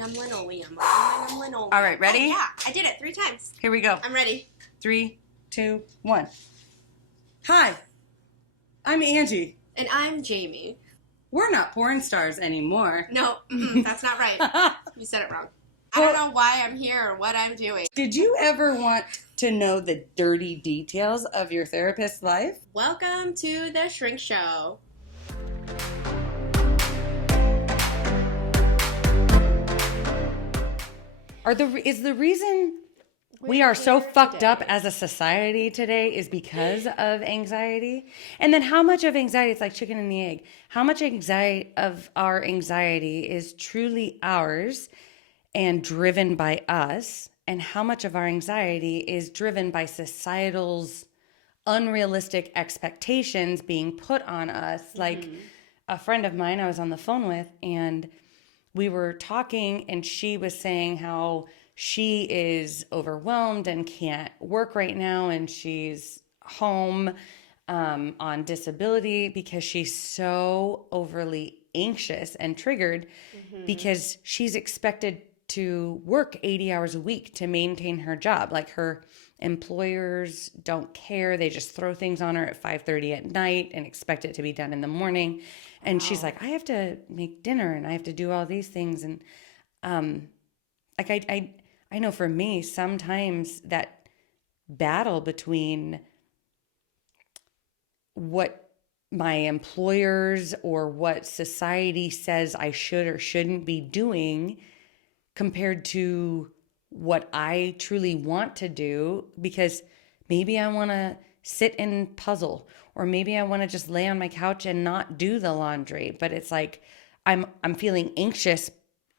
All right, ready? Oh, yeah, I did it 3 times. Here we go. I'm ready. 3, 2, 1. Hi, I'm Angee. And I'm Jaime. We're not porn stars anymore. No, that's not right. You said it wrong. I don't know why I'm here or what I'm doing. Did you ever want to know the dirty details of your therapist's life? Welcome to the Shrink Show. Is the reason we are so fucked up as a society today is because of anxiety? And then how much of anxiety, it's like chicken and the egg, how much anxiety of our anxiety is truly ours and driven by us, and how much of our anxiety is driven by societal's unrealistic expectations being put on us? Like a friend of mine I was on the phone with, and we were talking, and she was saying how she is overwhelmed and can't work right now, and she's home on disability because she's so overly anxious and triggered because she's expected to work 80 hours a week to maintain her job. Like, her employers don't care. They just throw things on her at 5:30 at night and expect it to be done in the morning. And she's like, I have to make dinner and I have to do all these things. And like I know for me, sometimes that battle between what my employers or what society says I should or shouldn't be doing compared to what I truly want to do, because maybe I want to sit and puzzle, or maybe I want to just lay on my couch and not do the laundry. But it's like I'm feeling anxious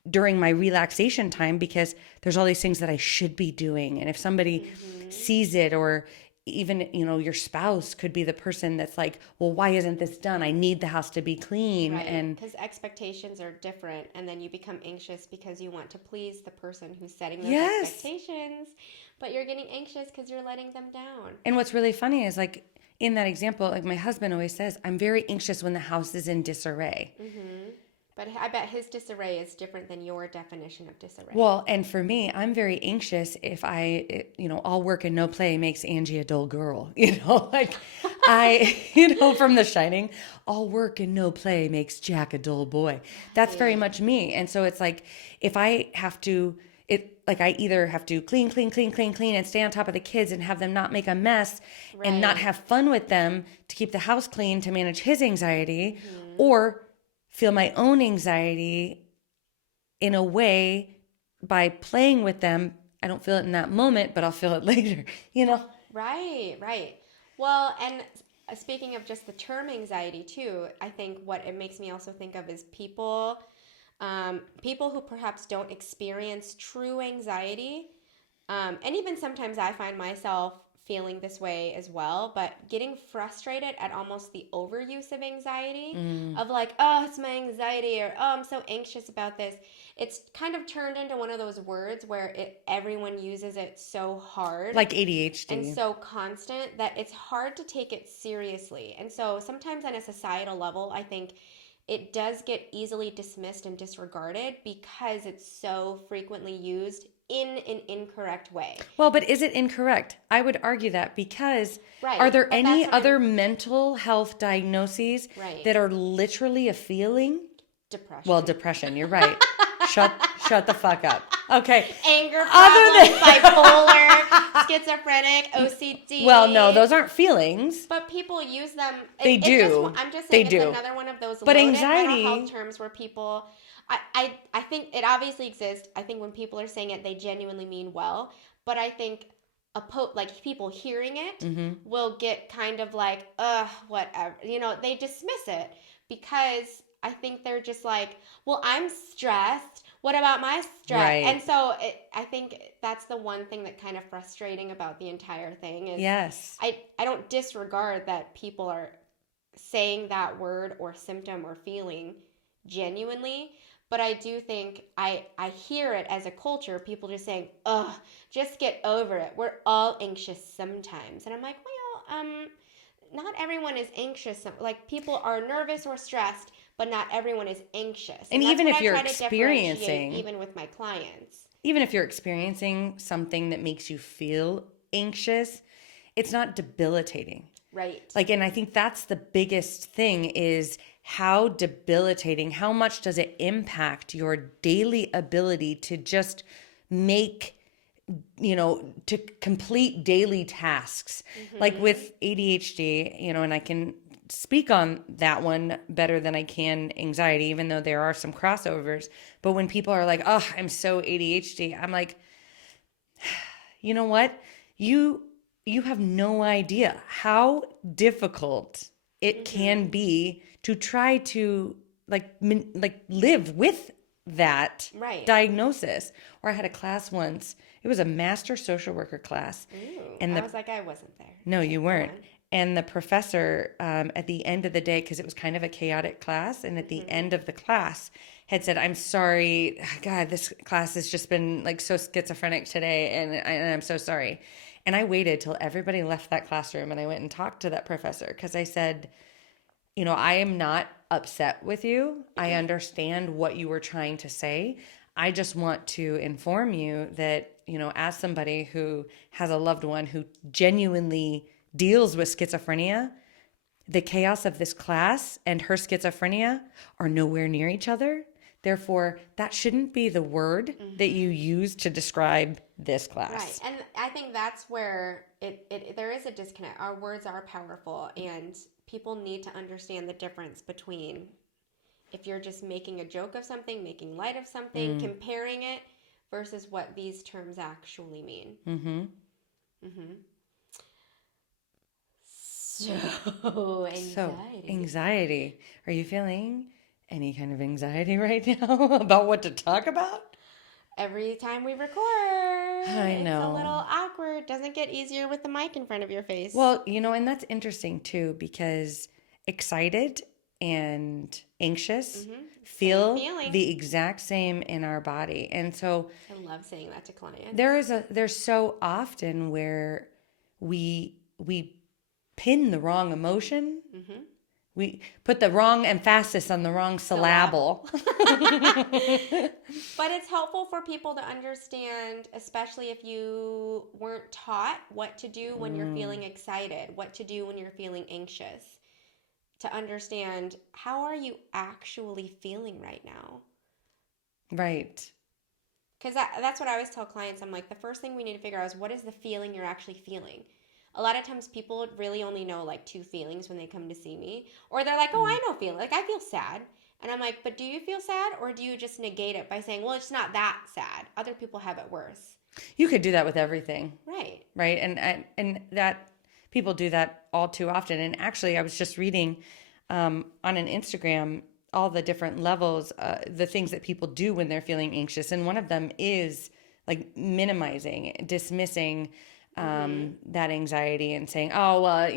during my relaxation time because there's all these things that I should be doing. And if somebody sees it, or even, your spouse could be the person that's like, well, why isn't this done? I need the house to be clean. Right, and because expectations are different, and then you become anxious because you want to please the person who's setting those expectations, but you're getting anxious because you're letting them down. And what's really funny is, like, in that example, like my husband always says, I'm very anxious when the house is in disarray. But I bet his disarray is different than your definition of disarray. Well, and for me, I'm very anxious if all work and no play makes Angee a dull girl. Like from The Shining, all work and no play makes Jack a dull boy. That's very much me. And so it's like, if I have to, I either have to clean, and stay on top of the kids and have them not make a mess and not have fun with them to keep the house clean to manage his anxiety, or feel my own anxiety in a way by playing with them. I don't feel it in that moment, but I'll feel it later, Right. Well, and speaking of just the term anxiety too, I think what it makes me also think of is people who perhaps don't experience true anxiety. And even sometimes I find myself feeling this way as well, but getting frustrated at almost the overuse of anxiety, of like, oh, it's my anxiety, or oh, I'm so anxious about this. It's kind of turned into one of those words where everyone uses it so hard, like ADHD, and so constant that it's hard to take it seriously. And so sometimes on a societal level, I think it does get easily dismissed and disregarded because it's so frequently used in an incorrect way. Well, but is it incorrect? I would argue that, because are there any other mental health diagnoses that are literally a feeling? Depression. Well, depression, you're right. Shut the fuck up. Okay. Anger problems, bipolar, schizophrenic, OCD. Well, no, those aren't feelings. But people use them. They do. I'm just saying, it's another one of those loaded mental health terms where people... I think it obviously exists. I think when people are saying it, they genuinely mean well. But I think people hearing it will get kind of like, whatever. They dismiss it because I think they're just like, well, I'm stressed. What about my stress? Right. And so I think that's the one thing that kind of frustrating about the entire thing is, yes, I don't disregard that people are saying that word or symptom or feeling genuinely. But I do think I hear it as a culture, people just saying, ugh, just get over it. We're all anxious sometimes. And I'm like, well, not everyone is anxious. Like, people are nervous or stressed, but not everyone is anxious. And that's even what if I you're try to differentiate experiencing, even with my clients. even if you're experiencing something that makes you feel anxious, it's not debilitating. Right. Like, and I think that's the biggest thing is how debilitating, how much does it impact your daily ability to just make, to complete daily tasks. Like with ADHD, and I can speak on that one better than I can anxiety, even though there are some crossovers. But when people are like, oh, I'm so ADHD, I'm like, you know what? You have no idea how difficult it can be to try to live with that Right. diagnosis. Or I had a class once. It was a master social worker class. Ooh, And I was like, I wasn't there. no, you weren't. on. And the professor, at the end of the day, because it was kind of a chaotic class, and at the end of the class, had said, "I'm sorry, God, this class has just been like so schizophrenic today, and I'm so sorry." And I waited till everybody left that classroom, and I went and talked to that professor because I said, I am not upset with you. I understand what you were trying to say. I just want to inform you that, as somebody who has a loved one who genuinely deals with schizophrenia, the chaos of this class and her schizophrenia are nowhere near each other. Therefore, that shouldn't be the word that you use to describe this class. Right. And I think that's where there is a disconnect. Our words are powerful, and people need to understand the difference between if you're just making a joke of something, making light of something, comparing it versus what these terms actually mean. So, anxiety. Are you feeling any kind of anxiety right now about what to talk about? Every time we record, I know. it's a little awkward. Doesn't get easier with the mic in front of your face. Well, and that's interesting too, because excited and anxious feel the exact same in our body. And so I love saying that to clients. there's so often where we pin the wrong emotion. We put the wrong emphasis on the wrong syllable. But it's helpful for people to understand, especially if you weren't taught what to do when you're feeling excited, what to do when you're feeling anxious, to understand how are you actually feeling right now. Right. Because that's what I always tell clients. I'm like, the first thing we need to figure out is what is the feeling you're actually feeling. A lot of times people really only know like two feelings when they come to see me. Or they're like, oh, I know feeling. Like, I feel sad. And I'm like, but do you feel sad? Or do you just negate it by saying, well, it's not that sad. Other people have it worse. You could do that with everything. Right. Right. And that people do that all too often. And actually, I was just reading on an Instagram all the different levels, the things that people do when they're feeling anxious. And one of them is like minimizing, dismissing that anxiety and saying, oh, well,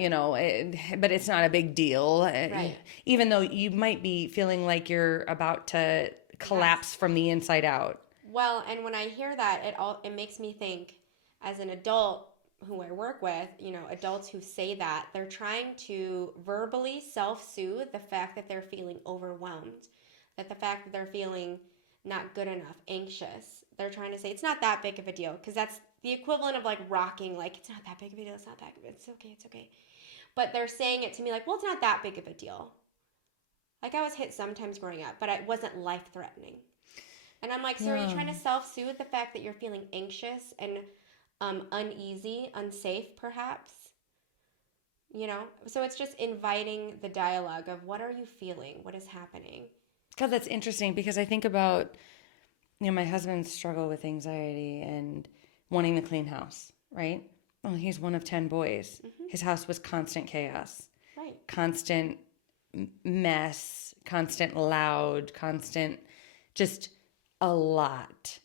but it's not a big deal. Right. Even though you might be feeling like you're about to collapse from the inside out. Well, and when I hear that, it makes me think, as an adult who I work with, adults who say that, they're trying to verbally self-soothe the fact that they're feeling overwhelmed, that the fact that they're feeling not good enough, anxious. They're trying to say it's not that big of a deal, because that's the equivalent of like rocking, like it's not that big of a deal, it's not that big, it's okay. But they're saying it to me like, well, it's not that big of a deal. Like I was hit sometimes growing up, but it wasn't life-threatening. And I'm like, so are you trying to self-soothe the fact that you're feeling anxious and uneasy, unsafe, perhaps? So it's just inviting the dialogue of what are you feeling? What is happening? God, that's interesting, because I think about, my husband's struggle with anxiety and wanting to clean house, right? Well, he's one of 10 boys. His house was constant chaos. Right. Constant mess, constant loud, constant, just a lot.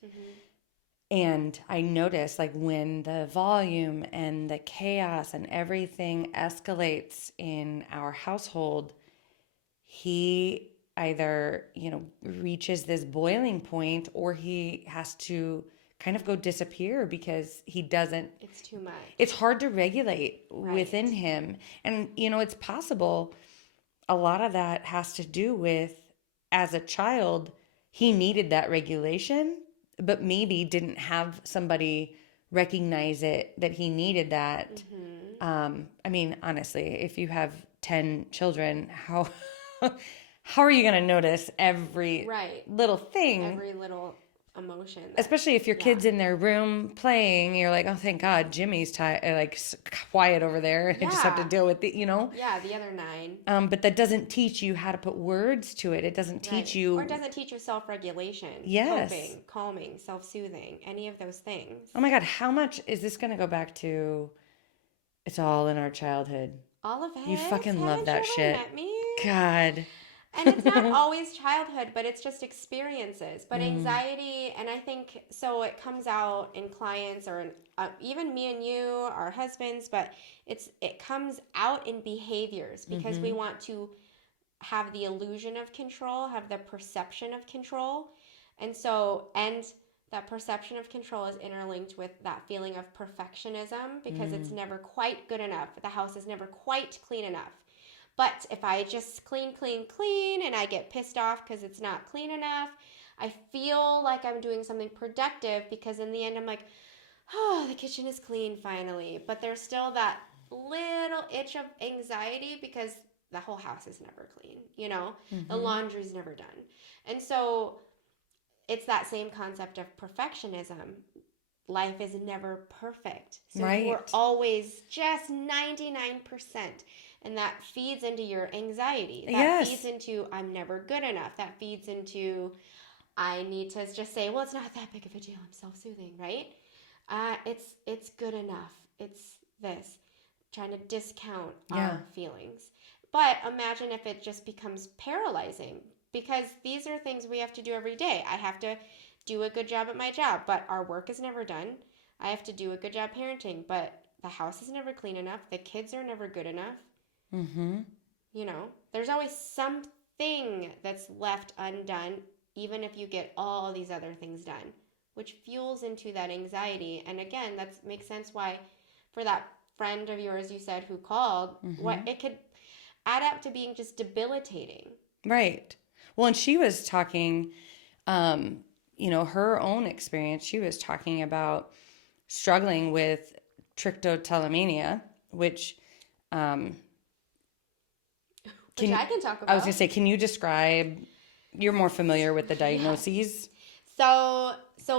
And I noticed, like, when the volume and the chaos and everything escalates in our household, he either, reaches this boiling point, or he has to kind of go disappear because he doesn't. It's too much. It's hard to regulate within him. And, it's possible a lot of that has to do with as a child, he needed that regulation, but maybe didn't have somebody recognize it, that he needed that. I mean, honestly, if you have 10 children, how are you going to notice every little thing? Every little emotion. Especially if your kid's in their room playing, you're like, oh, thank God, Jimmy's quiet over there. I just have to deal with Yeah, the other 9. But that doesn't teach you how to put words to it. It doesn't teach you. Or it doesn't teach you self-regulation, coping, calming, self-soothing, any of those things. Oh my God, how much is this going to go back to? It's all in our childhood. All of it. You fucking love that shit. Met me? God. And it's not always childhood, but it's just experiences. But anxiety, and I think, so it comes out in clients or in, even me and you, our husbands, but it comes out in behaviors because we want to have the illusion of control, have the perception of control. And that perception of control is interlinked with that feeling of perfectionism because it's never quite good enough. The house is never quite clean enough. But if I just clean, and I get pissed off because it's not clean enough, I feel like I'm doing something productive because in the end I'm like, oh, the kitchen is clean finally. But there's still that little itch of anxiety because the whole house is never clean, the laundry's never done. And so it's that same concept of perfectionism. Life is never perfect. So we're always just 99%. And that feeds into your anxiety. That feeds into, I'm never good enough. That feeds into, I need to just say, well, it's not that big of a deal. I'm self-soothing, right? It's good enough. It's this. Trying to discount our feelings. But imagine if it just becomes paralyzing. Because these are things we have to do every day. I have to do a good job at my job, but our work is never done. I have to do a good job parenting, but the house is never clean enough. The kids are never good enough. There's always something that's left undone, even if you get all these other things done, which fuels into that anxiety. And again, that makes sense why for that friend of yours you said who called, what it could add up to being just debilitating. Right. Well, and she was talking, her own experience. She was talking about struggling with trichotillomania, which I can talk about. I was going to say, can you describe, you're more familiar with the diagnoses? So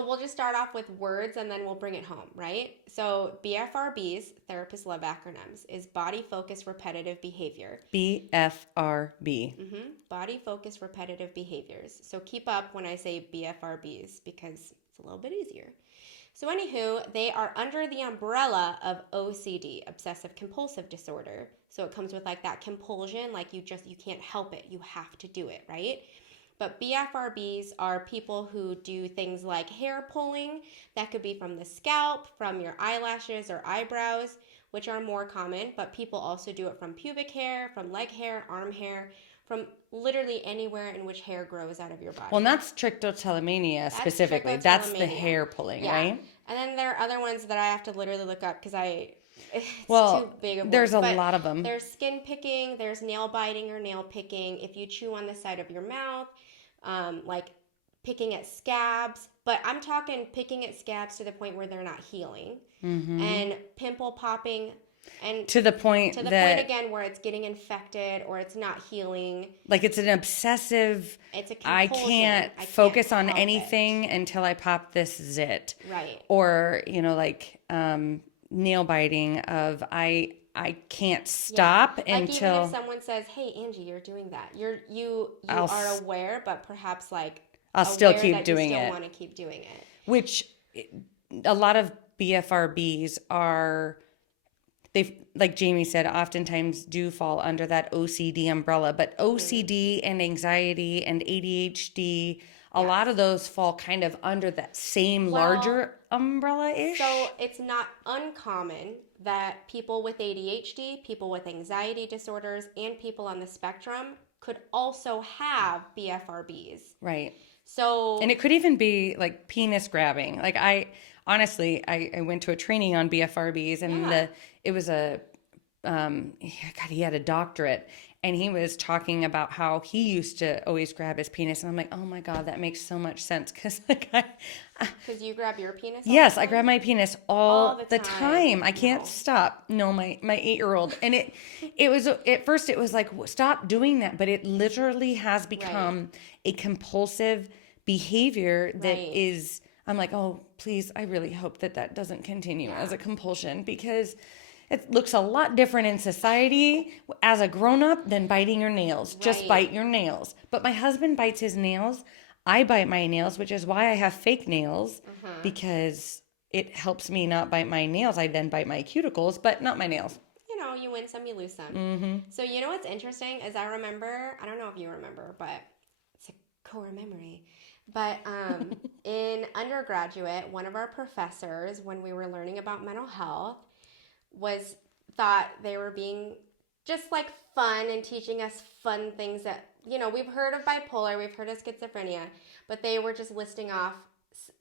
we'll just start off with words and then we'll bring it home, right? So BFRBs, therapists love acronyms, is body focused repetitive behavior. BFRB. Body focused repetitive behaviors. So keep up when I say BFRBs because it's a little bit easier. So anywho, they are under the umbrella of OCD, obsessive compulsive disorder. So it comes with like that compulsion, like you can't help it. You have to do it, right? But BFRBs are people who do things like hair pulling. That could be from the scalp, from your eyelashes or eyebrows, which are more common. But people also do it from pubic hair, from leg hair, arm hair, from literally anywhere in which hair grows out of your body. Well, and that's trichotillomania specifically. That's the hair pulling, right? And then there are other ones that I have to literally look up because it's too big of there's a lot of them. There's skin picking, there's nail biting or nail picking. If you chew on the side of your mouth, like picking at scabs. But I'm talking picking at scabs to the point where they're not healing. And pimple popping. And to the point again where it's getting infected or it's not healing. Like it's an obsessive. It's a compulsion. I can't focus on anything until I pop this zit. Right. Or nail biting of I can't stop until. Even if someone says, "Hey, Angee, you're doing that," you are aware, but perhaps I'll still keep doing it. You still want to keep doing it. Which a lot of BFRBs are. They, like Jaime said, oftentimes do fall under that OCD umbrella. But OCD and anxiety and ADHD, a lot of those fall kind of under that same larger umbrella-ish. So it's not uncommon that people with ADHD, people with anxiety disorders, and people on the spectrum could also have BFRBs. Right. So, and it could even be like penis grabbing. Like I went to a training on BFRBs and it was a God, he had a doctorate, and he was talking about how he used to always grab his penis, and I'm like, oh my God, that makes so much sense, because like Because you grab your penis all yes, the I time? grab my penis all the time. I can't No. stop. No, my 8-year-old, and it was at first it was like, stop doing that, but it literally has become a compulsive behavior that Right. is. I'm like, oh, please, I really hope that doesn't continue as a compulsion, because it looks a lot different in society as a grown-up than biting your nails. Just Right. bite your nails. But my husband bites his nails. I bite my nails, which is why I have fake nails, because it helps me not bite my nails. I then bite my cuticles, but not my nails. You know, you win some, you lose some. So you know what's interesting is I remember, I don't know if you remember, but it's a core memory. But in undergraduate, one of our professors, when we were learning about mental health, thought they were being just like fun and teaching us fun things that, you know, we've heard of bipolar, we've heard of schizophrenia, but they were just listing off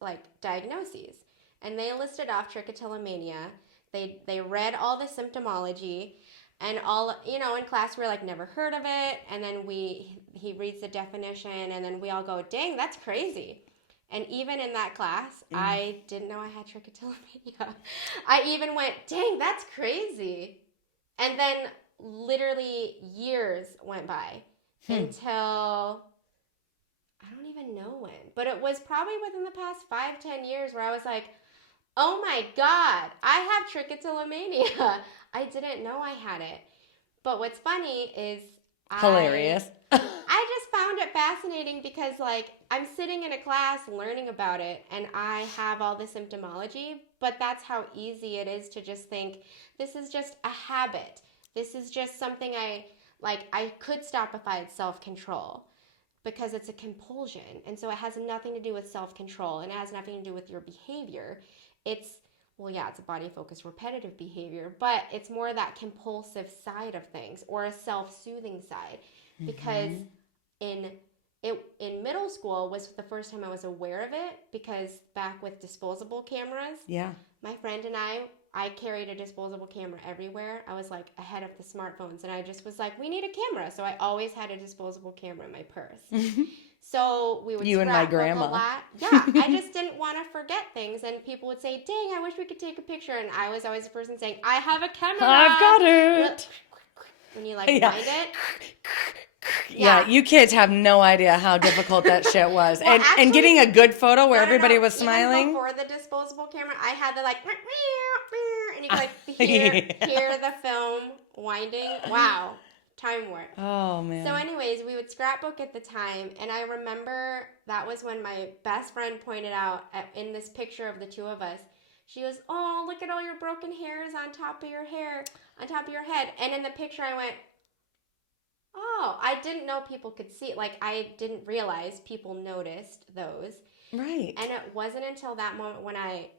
like diagnoses. And they listed off trichotillomania. They read all the symptomology, and all, you know, in class we're like, never heard of it, and then he reads the definition, and then we all go, dang, that's crazy. And even in that class, I didn't know I had trichotillomania. I even went, dang, that's crazy. And then literally years went by until I don't even know when, but it was probably within the past 5-10 years where I was like, oh my God, I have trichotillomania. I didn't know I had it. But what's funny is Hilarious. I just found it fascinating because, like, I'm sitting in a class learning about it and I have all the symptomology, but that's how easy it is to just think, this is just a habit. This is just something I could stop if I had self-control, because it's a compulsion. And so it has nothing to do with self-control, and it has nothing to do with your behavior. It's a body-focused repetitive behavior, but it's more that compulsive side of things, or a self-soothing side. Because in middle school was the first time I was aware of it, because back with disposable cameras, my friend and I carried a disposable camera everywhere. I was like ahead of the smartphones, and I just was like, we need a camera. So I always had a disposable camera in my purse. So we would You and my grandma. a lot. Yeah, I just didn't want to forget things, and people would say, dang, I wish we could take a picture. And I was always the person saying, I have a camera. I've got it. When you like wind it. Yeah, you kids have no idea how difficult that shit was. Well, and getting a good photo where everybody was smiling. Even before the disposable camera, I had the like, and you could like hear the film winding. Wow, time warp. Oh, man. So anyways, we would scrapbook at the time, and I remember that was when my best friend pointed out in this picture of the two of us, she goes, oh, look at all your broken hairs on top of your head. And in the picture I went, oh, I didn't know people could see it. Like, I didn't realize people noticed those. Right. And it wasn't until that moment when I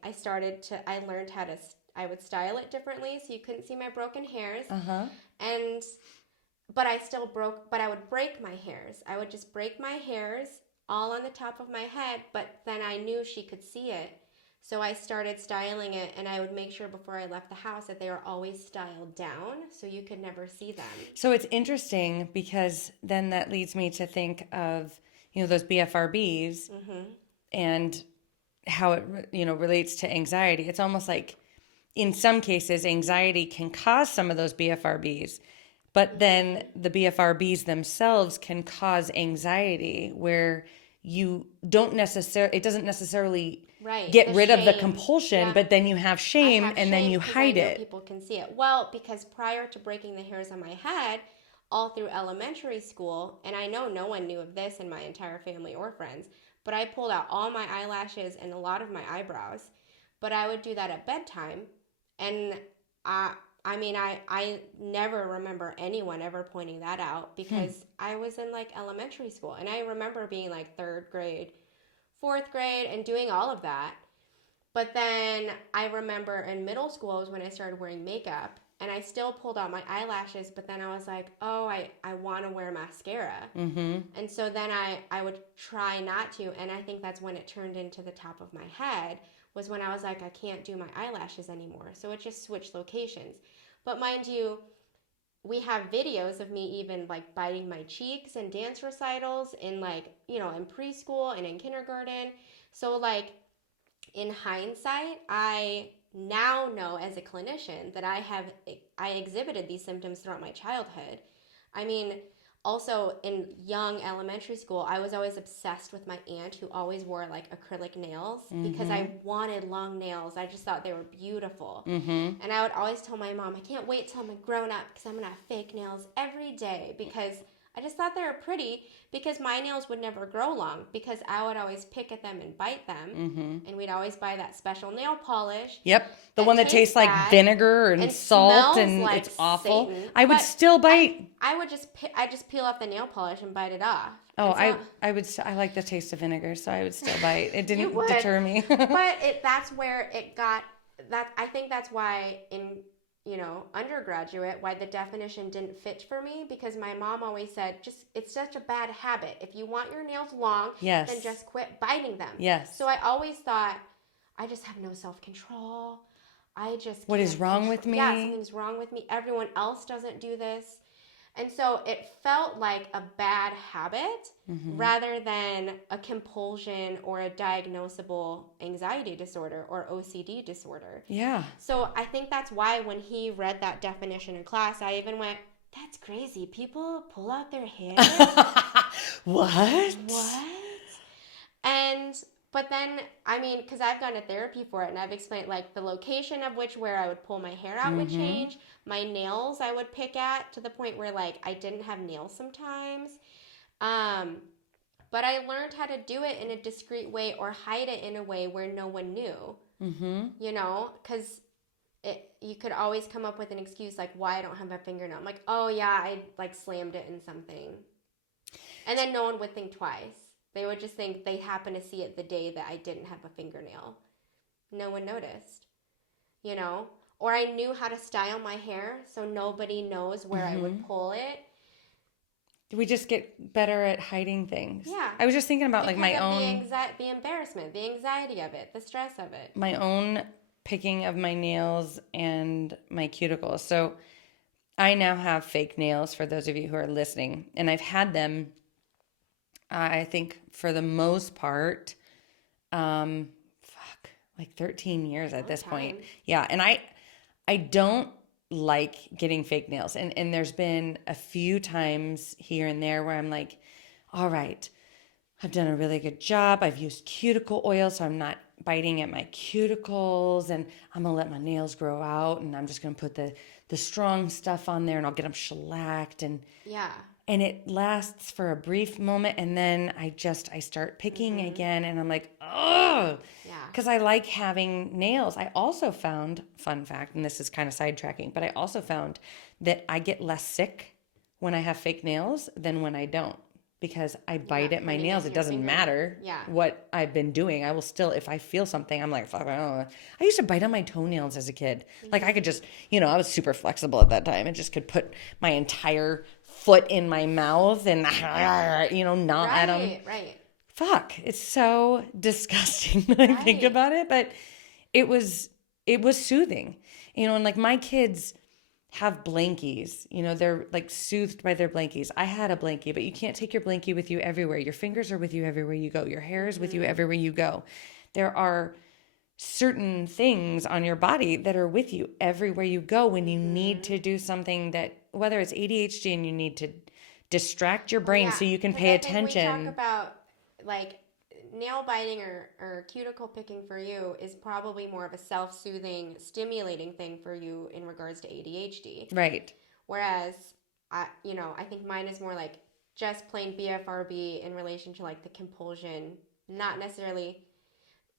learned how to, I would style it differently so you couldn't see my broken hairs. But I would break my hairs. I would just break my hairs all on the top of my head, but then I knew she could see it. So I started styling it, and I would make sure before I left the house that they were always styled down so you could never see them. So it's interesting, because then that leads me to think of, you know, those BFRBs and how it, you know, relates to anxiety. It's almost like in some cases anxiety can cause some of those BFRBs, but then the BFRBs themselves can cause anxiety where you don't necessarily, it doesn't necessarily get rid of the compulsion, but then you have shame, and then you hide it. People can see it. Well, because prior to breaking the hairs on my head, all through elementary school, and I know no one knew of this in my entire family or friends, but I pulled out all my eyelashes and a lot of my eyebrows. But I would do that at bedtime, and I never remember anyone ever pointing that out, because I was in like elementary school, and I remember being like 3rd grade, 4th grade, and doing all of that. But then I remember in middle school was when I started wearing makeup, and I still pulled out my eyelashes, but then I was like, oh, I want to wear mascara. And so then I would try not to, and I think that's when it turned into the top of my head, was when I was like, I can't do my eyelashes anymore. So it just switched locations. But mind you, we have videos of me even like biting my cheeks in dance recitals in like, in preschool and in kindergarten. So like in hindsight, I now know as a clinician that I exhibited these symptoms throughout my childhood. I mean, also in young elementary school, I was always obsessed with my aunt who always wore like acrylic nails because I wanted long nails. I just thought they were beautiful. And I would always tell my mom, I can't wait till I'm grown up because I'm going to have fake nails every day because I just thought they were pretty because my nails would never grow long because I would always pick at them and bite them. And we'd always buy that special nail polish. Yep. The one that tastes like vinegar and salt and like it's awful. Satan. I would But still bite. I would I just peel off the nail polish and bite it off. Oh, And I like the taste of vinegar, so I would still bite. It didn't would. deter me. But that's where it got that. I think that's why in undergraduate, why the definition didn't fit for me, because my mom always said, it's such a bad habit. If you want your nails long, Yes. then just quit biting them. Yes. So I always thought, I just have no self-control. What is wrong with me? Yeah, something's wrong with me. Everyone else doesn't do this. And so it felt like a bad habit rather than a compulsion or a diagnosable anxiety disorder or OCD disorder. Yeah. So I think that's why when he read that definition in class, I even went, that's crazy. People pull out their hair? What? But then, I mean, because I've gone to therapy for it, and I've explained, like, the location of where I would pull my hair out would change. My nails I would pick at to the point where, like, I didn't have nails sometimes. But I learned how to do it in a discreet way or hide it in a way where no one knew. Because you could always come up with an excuse, like, why I don't have a fingernail. I'm like, oh, yeah, I, like, slammed it in something. And then no one would think twice. They would just think they happened to see it the day that I didn't have a fingernail. No one noticed, Or I knew how to style my hair so nobody knows where I would pull it. We just get better at hiding things. Yeah. I was just thinking about because like my of own... the embarrassment, the anxiety of it, the stress of it. My own picking of my nails and my cuticles. So I now have fake nails for those of you who are listening. And I've had them... I think for the most part, like 13 years at this point. Yeah. And I don't like getting fake nails. And there's been a few times here and there where I'm like, all right, I've done a really good job. I've used cuticle oil, so I'm not biting at my cuticles, and I'm going to let my nails grow out, and I'm just going to put the strong stuff on there, and I'll get them shellacked. And yeah. And it lasts for a brief moment, and then I start picking again, and I'm like, oh, yeah, because I like having nails. I also found, fun fact, and this is kind of sidetracking, but I also found that I get less sick when I have fake nails than when I don't, because I bite at my nails. It doesn't matter what I've been doing. I will still, if I feel something, I'm like, fuck, I don't know. I used to bite on my toenails as a kid. Like I could just, I was super flexible at that time. I just could put my entire foot in my mouth and gnaw at them. Right. Fuck, it's so disgusting when I think about it, but it was soothing. And like my kids have blankies, they're like soothed by their blankies. I had a blankie, but you can't take your blankie with you everywhere. Your fingers are with you everywhere you go. Your hair is with you everywhere you go. There are certain things on your body that are with you everywhere you go when you need to do something that, whether it's ADHD and you need to distract your brain so you can pay attention. We talk about like nail biting or cuticle picking for you is probably more of a self-soothing, stimulating thing for you in regards to ADHD. Right. Whereas, I think mine is more like just plain BFRB in relation to like the compulsion, not necessarily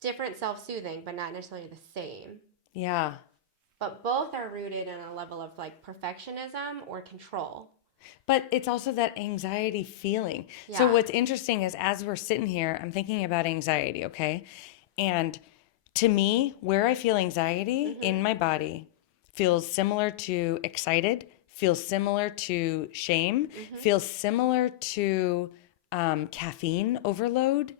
different self-soothing, but not necessarily the same. Yeah. But both are rooted in a level of like perfectionism or control. But it's also that anxiety feeling. Yeah. So what's interesting is as we're sitting here, I'm thinking about anxiety, okay? And to me, where I feel anxiety in my body feels similar to excited, feels similar to shame, feels similar to caffeine overload.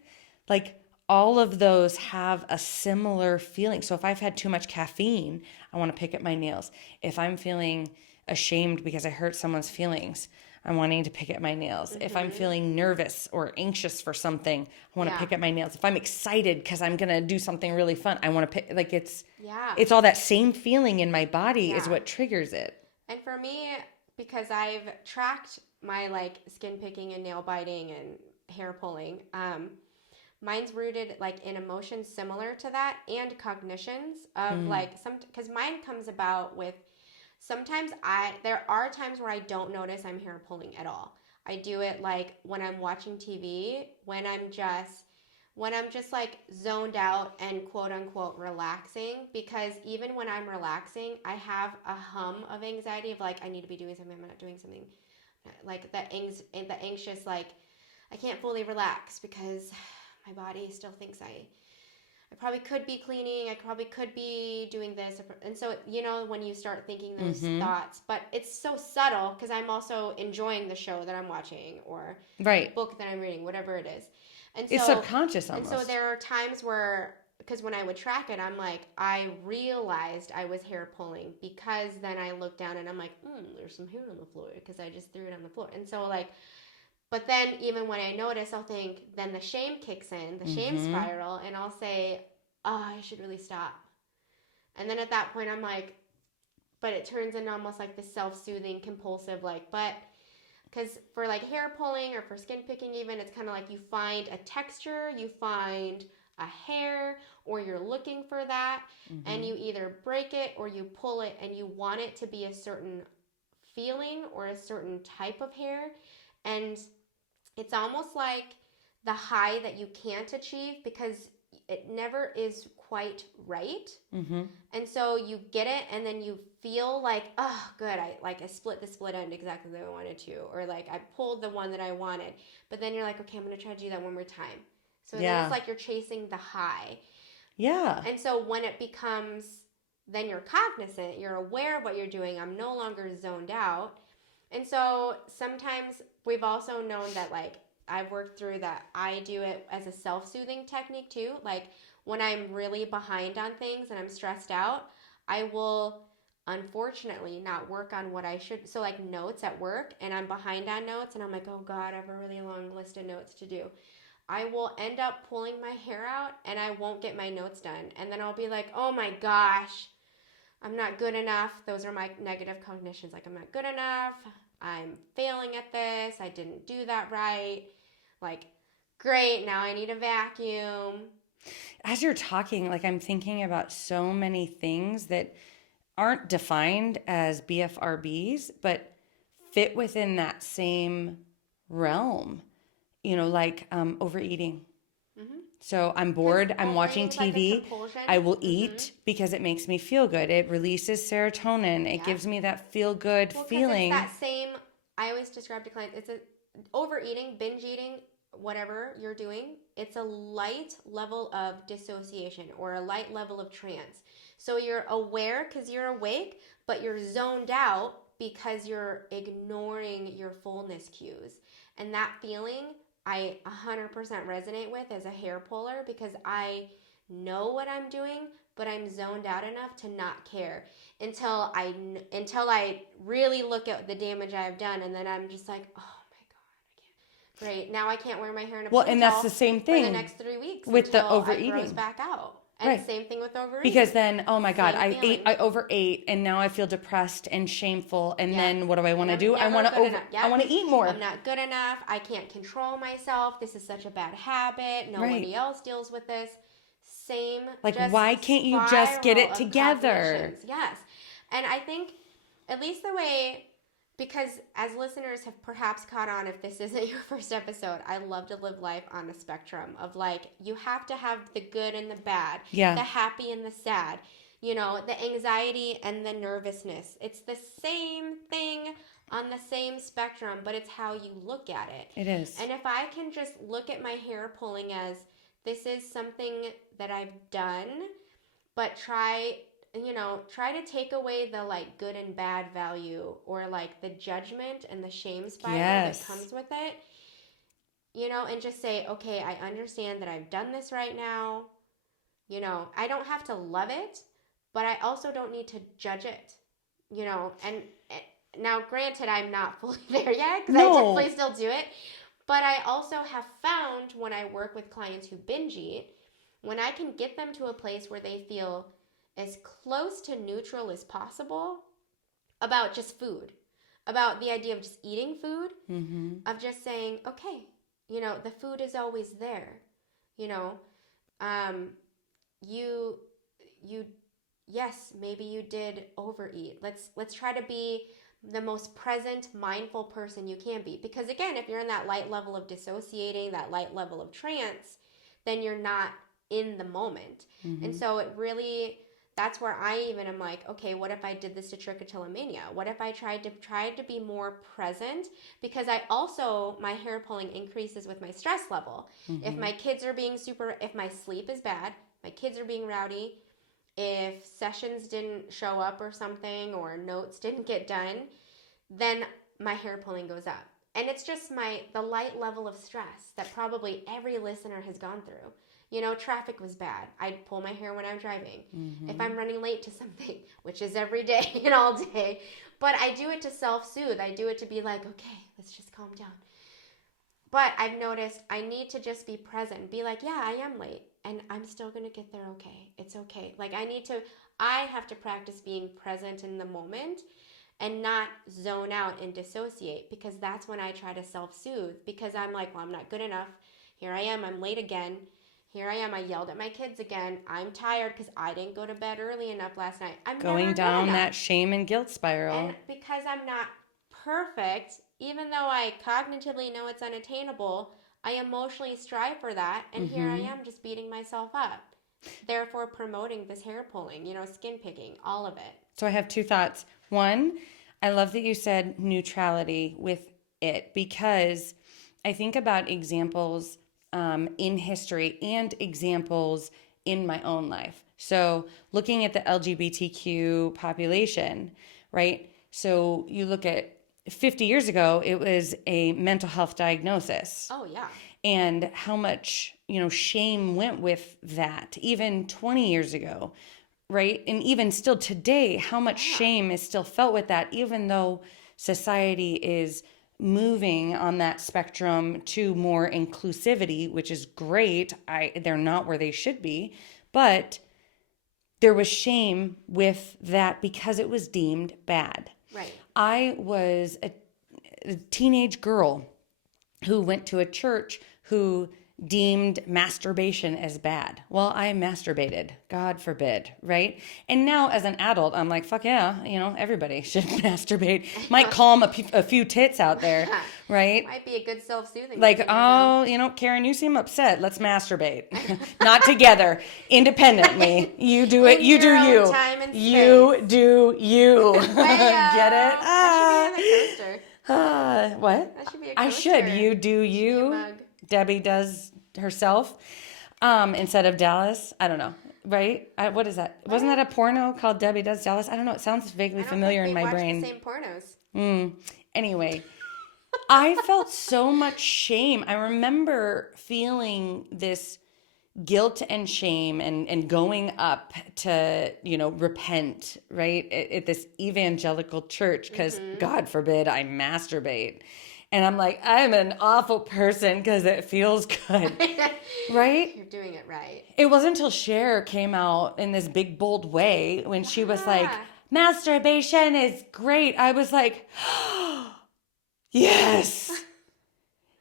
Like all of those have a similar feeling. So if I've had too much caffeine, I want to pick at my nails. If I'm feeling ashamed because I hurt someone's feelings, I'm wanting to pick at my nails. If I'm feeling nervous or anxious for something, I want to pick at my nails. If I'm excited because I'm going to do something really fun, I want to pick, like it's all that same feeling in my body is what triggers it. And for me, because I've tracked my like skin picking and nail biting and hair pulling, mine's rooted like in emotions similar to that and cognitions of like because mine comes about with sometimes there are times where I don't notice I'm hair pulling at all. I do it like when I'm watching TV, when I'm just like zoned out and quote unquote relaxing, because even when I'm relaxing, I have a hum of anxiety of like I need to be doing something, I'm not doing something. Like the anxious like I can't fully relax because my body still thinks I probably could be cleaning, I probably could be doing this. And so, you know, when you start thinking those thoughts, but it's so subtle because I'm also enjoying the show that I'm watching or the book that I'm reading, whatever it is. And so, it's subconscious almost. And so there are times where, because when I would track it, I'm like, I realized I was hair pulling because then I look down and I'm like, there's some hair on the floor because I just threw it on the floor. And so like, but then even when I notice, I'll think, then the shame kicks in, the shame spiral, and I'll say, oh, I should really stop. And then at that point, I'm like, but it turns into almost like this self-soothing, compulsive, like, but, because for like hair pulling or for skin picking even, it's kind of like you find a texture, you find a hair, or you're looking for that, and you either break it or you pull it, and you want it to be a certain feeling or a certain type of hair. And it's almost like the high that you can't achieve because it never is quite right. And so you get it and then you feel like, oh, good, I split the split end exactly the way I wanted to, or like I pulled the one that I wanted. But then you're like, okay, I'm going to try to do that one more time. So then it's like you're chasing the high. Yeah. And so when it becomes, then you're cognizant, you're aware of what you're doing. I'm no longer zoned out. And so sometimes we've also known that like I've worked through that I do it as a self-soothing technique too. Like when I'm really behind on things and I'm stressed out, I will unfortunately not work on what I should. So like notes at work and I'm behind on notes and I'm like, oh God, I have a really long list of notes to do. I will end up pulling my hair out and I won't get my notes done. And then I'll be like, oh my gosh, I'm not good enough. Those are my negative cognitions. Like, I'm not good enough. I'm failing at this. I didn't do that right. Like, great. Now I need a vacuum. As you're talking, like I'm thinking about so many things that aren't defined as BFRBs, but fit within that same realm. You know, like overeating. So I'm bored, I'm watching TV, like I will eat because it makes me feel good. It releases serotonin. It gives me that feel good feeling. It's that same, I always describe to clients, it's overeating, binge eating, whatever you're doing, it's a light level of dissociation or a light level of trance. So you're aware because you're awake, but you're zoned out because you're ignoring your fullness cues. And that feeling I 100% resonate with as a hair puller because I know what I'm doing, but I'm zoned out enough to not care until I really look at the damage I've done, and then I'm just like, oh my God, I can't. Great, now I can't wear my hair in a ponytail. Well, and that's the same thing for the next 3 weeks with the until overeating. it grows back out. And same thing with overeating. Because then, oh my God, I overate, and now I feel depressed and shameful. And then what do I want to do? I want to eat more. I'm not good enough. I can't control myself. This is such a bad habit. Nobody else deals with this. Same. Like, why can't you just get it together? Yes. And I think, at least the way, because as listeners have perhaps caught on, if this isn't your first episode, I love to live life on a spectrum of like, you have to have the good and the bad, the happy and the sad, you know, the anxiety and the nervousness. It's the same thing on the same spectrum, but it's how you look at it. It is. And if I can just look at my hair pulling as this is something that I've done, but try to take away the like good and bad value or like the judgment and the shame spiral that comes with it. and just say, okay, I understand that I've done this right now. I don't have to love it, but I also don't need to judge it, and now granted, I'm not fully there yet because I typically still do it, but I also have found when I work with clients who binge eat, when I can get them to a place where they feel as close to neutral as possible about just food, about the idea of just eating food, of just saying, okay, the food is always there, you know, you yes, maybe you did overeat. Let's try to be the most present, mindful person you can be, because again, if you're in that light level of dissociating, that light level of trance, then you're not in the moment. And so it really, that's where I even am like, okay, what if I did this to trichotillomania? What if I tried to be more present? Because I also, my hair pulling increases with my stress level. If my kids are being if my sleep is bad, my kids are being rowdy, if sessions didn't show up or something, or notes didn't get done, then my hair pulling goes up. And it's just the light level of stress that probably every listener has gone through. Traffic was bad. I'd pull my hair when I'm driving. If I'm running late to something, which is every day and all day. But I do it to self-soothe. I do it to be like, okay, let's just calm down. But I've noticed I need to just be present. Be like, yeah, I am late. And I'm still going to get there okay. It's okay. Like I have to practice being present in the moment and not zone out and dissociate, because that's when I try to self-soothe, because I'm like, well, I'm not good enough. Here I am. I'm late again. Here I am. I yelled at my kids again. I'm tired because I didn't go to bed early enough last night. I'm going down that shame and guilt spiral. And because I'm not perfect, even though I cognitively know it's unattainable, I emotionally strive for that. And here I am just beating myself up. Therefore promoting this hair pulling, skin picking, all of it. So I have two thoughts. One, I love that you said neutrality with it, because I think about examples in history and examples in my own life. So looking at the LGBTQ population, right? So you look at 50 years ago, it was a mental health diagnosis. Oh, yeah. And how much, shame went with that, even 20 years ago, right? And even still today, how much shame is still felt with that, even though society is moving on that spectrum to more inclusivity, which is great. They're not where they should be, but there was shame with that because it was deemed bad. Right. I was a teenage girl who went to a church who deemed masturbation as bad. Well, I masturbated, God forbid, right? And now as an adult, I'm like, fuck yeah, everybody should masturbate. Might calm a few tits out there, right? Might be a good self-soothing. Like, Karen, you seem upset. Let's masturbate. Not together, independently. You do it. You do you. You do you. Get it? That should be in the coaster. What? That should be a coaster. I should. You do you. Mug. Debbie does herself instead of Dallas. I don't know. Right? What is that? Wasn't that a porno called Debbie Does Dallas? I don't know. It sounds vaguely familiar in my brain. The same pornos. Anyway, I felt so much shame. I remember feeling this guilt and shame and going up to, repent, right? At this evangelical church, because God forbid I masturbate. And I'm like, I'm an awful person because it feels good, right? You're doing it right. It wasn't until Cher came out in this big, bold way when she was like, masturbation is great. I was like, yes,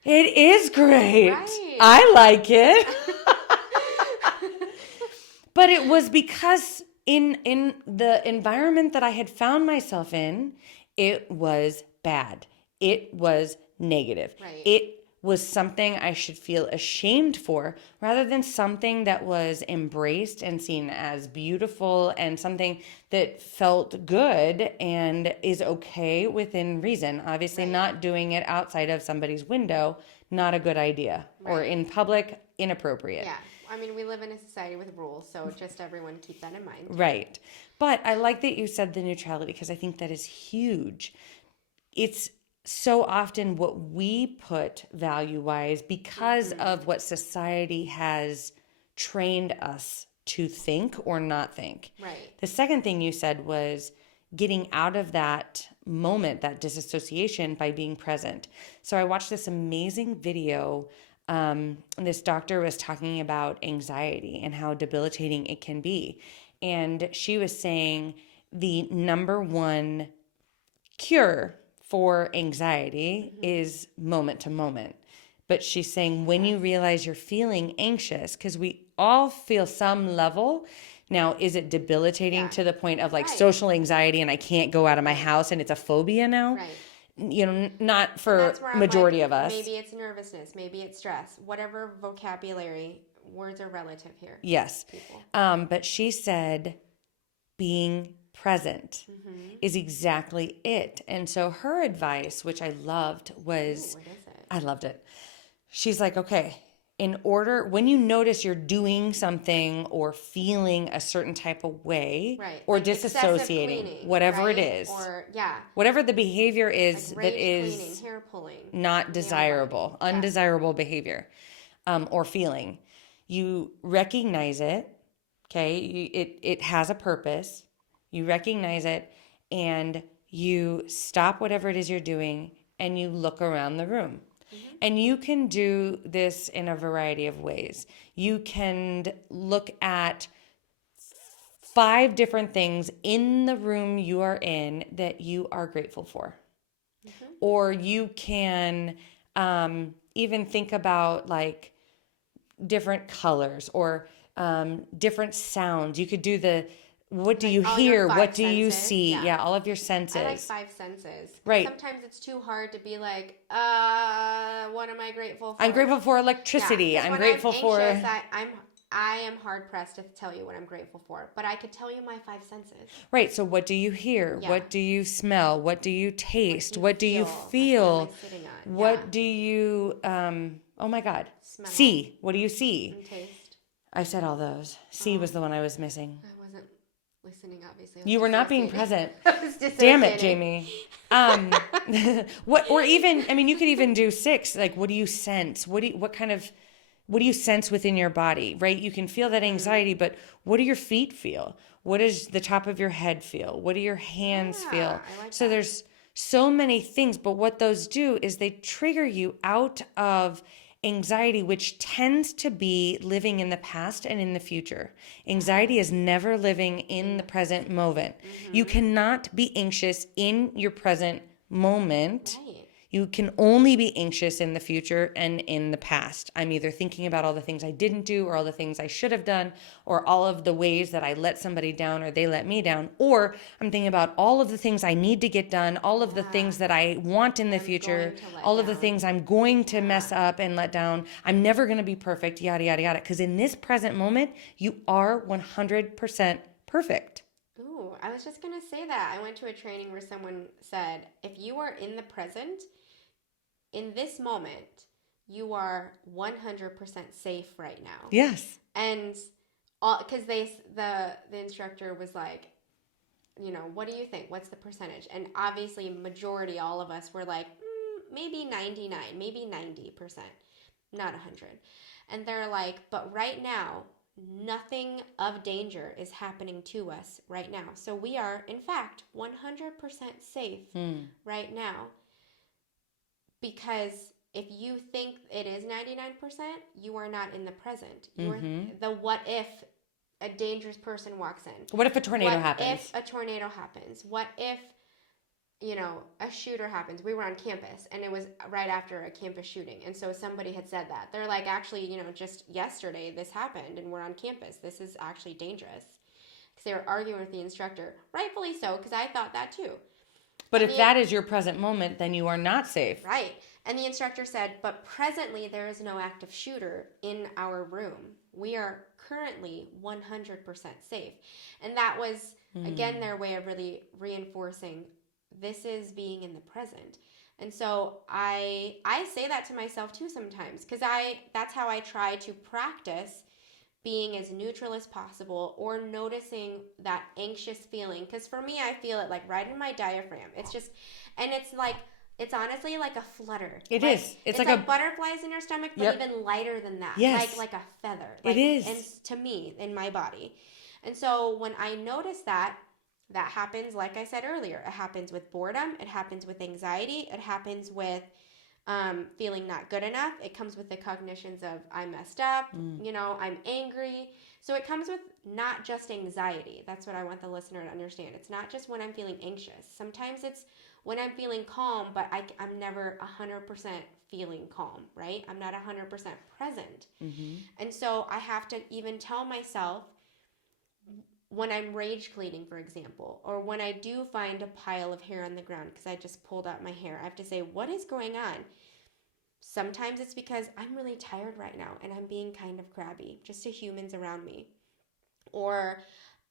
it is great. Right. I like it. But it was because in the environment that I had found myself in, it was bad. It was negative. Right. It was something I should feel ashamed for, rather than something that was embraced and seen as beautiful and something that felt good and is okay within reason. Obviously, not doing it outside of somebody's window, not a good idea. Right. Or in public, inappropriate. Yeah. I mean, we live in a society with rules, so just everyone keep that in mind. Right. But I like that you said the neutrality, because I think that is huge. It's so often what we put value-wise because of what society has trained us to think or not think. Right. The second thing you said was getting out of that moment, that disassociation, by being present. So I watched this amazing video. This doctor was talking about anxiety and how debilitating it can be. And she was saying the number one cure for anxiety is moment to moment. But she's saying when you realize you're feeling anxious, because we all feel some level. Now, is it debilitating to the point of like social anxiety and I can't go out of my house and it's a phobia now? Right. You know, not for majority of us. Maybe it's nervousness, maybe it's stress, whatever vocabulary, words are relative here. Yes. But she said being present is exactly it. And so her advice, which I loved, was, What is it? I loved it. She's like, okay, when you notice you're doing something or feeling a certain type of way, or like disassociating, cleaning, whatever it is, or whatever the behavior is like that is cleaning, hair pulling, not desirable, undesirable behavior, or feeling, you recognize it. Okay. It has a purpose. You recognize it and you stop whatever it is you're doing and you look around the room. And you can do this in a variety of ways. You can look at 5 different things in the room you are in that you are grateful for. Or you can even think about like different colors or different sounds. You could do what do you hear? What do you see? Yeah, all of your senses. I like 5 senses. Right. Sometimes it's too hard to be like, what am I grateful for? I'm grateful for electricity. I'm grateful for... I am hard pressed to tell you what I'm grateful for, but I could tell you my 5 senses. Right. So what do you hear? Yeah. What do you smell? What do you taste? What do you feel? What am I sitting on? What do you, oh my God, smell? See? What do you see? And taste. I said all those. See was the one I was missing. I wasn't listening, obviously. You were not being present. I was Damn it, Jamie. Or even, I mean, you could even do 6. Like, what do you sense? What do you sense within your body, right? You can feel that anxiety, but what do your feet feel? What does the top of your head feel? What do your hands feel? So there's so many things, but what those do is they trigger you out of anxiety, which tends to be living in the past and in the future. Anxiety is never living in the present moment. You cannot be anxious in your present moment. Right. You can only be anxious in the future and in the past. I'm either thinking about all the things I didn't do or all the things I should have done or all of the ways that I let somebody down or they let me down. Or I'm thinking about all of the things I need to get done, all of the things that I want in the future, all of the things I'm going to mess up and let down. I'm never going to be perfect, yada, yada, yada. Because in this present moment, you are 100% perfect. Ooh, I was just going to say that. I went to a training where someone said, if you are in the present, in this moment, you are 100% safe right now. Yes. And because the instructor was like, you know, what do you think? What's the percentage? And obviously, majority, all of us were like, maybe 99, maybe 90%, not 100. And they're like, but right now, nothing of danger is happening to us right now. So we are, in fact, 100% safe right now. Because if you think it is 99%, you are not in the present. You are the what if a dangerous person walks in. What if a tornado happens? What if a tornado happens? What if, you know, a shooter happens? We were on campus, and it was right after a campus shooting. And so somebody had said that. They're like, actually, you know, just yesterday this happened, and we're on campus. This is actually dangerous. Because they were arguing with the instructor. Rightfully so, because I thought that too. But if that is your present moment, then you are not safe. Right. And the instructor said, but presently there is no active shooter in our room. We are currently 100% safe. And that was, again, their way of really reinforcing this is being in the present. And so I say that to myself too sometimes, because that's how I try to practice being as neutral as possible or noticing that anxious feeling. Because for me, I feel it like right in my diaphragm. It's just, and it's like, It's honestly like a flutter. It like, is. It's like butterflies in your stomach, but Yep. even lighter than that. Yes. Like a feather. It is. And to me, in my body. And so when I notice that happens, like I said earlier, it happens with boredom, it happens with anxiety, it happens with feeling not good enough. It comes with the cognitions of I messed up, I'm angry. So it comes with not just anxiety. That's what I want the listener to understand. It's not just when I'm feeling anxious. Sometimes it's when I'm feeling calm, but I'm never 100% feeling calm, right? I'm not 100% present. Mm-hmm. And so I have to even tell myself when I'm rage cleaning, for example, or when I do find a pile of hair on the ground because I just pulled out my hair, I have to say, what is going on? Sometimes it's because I'm really tired right now and I'm being kind of crabby just to humans around me. Or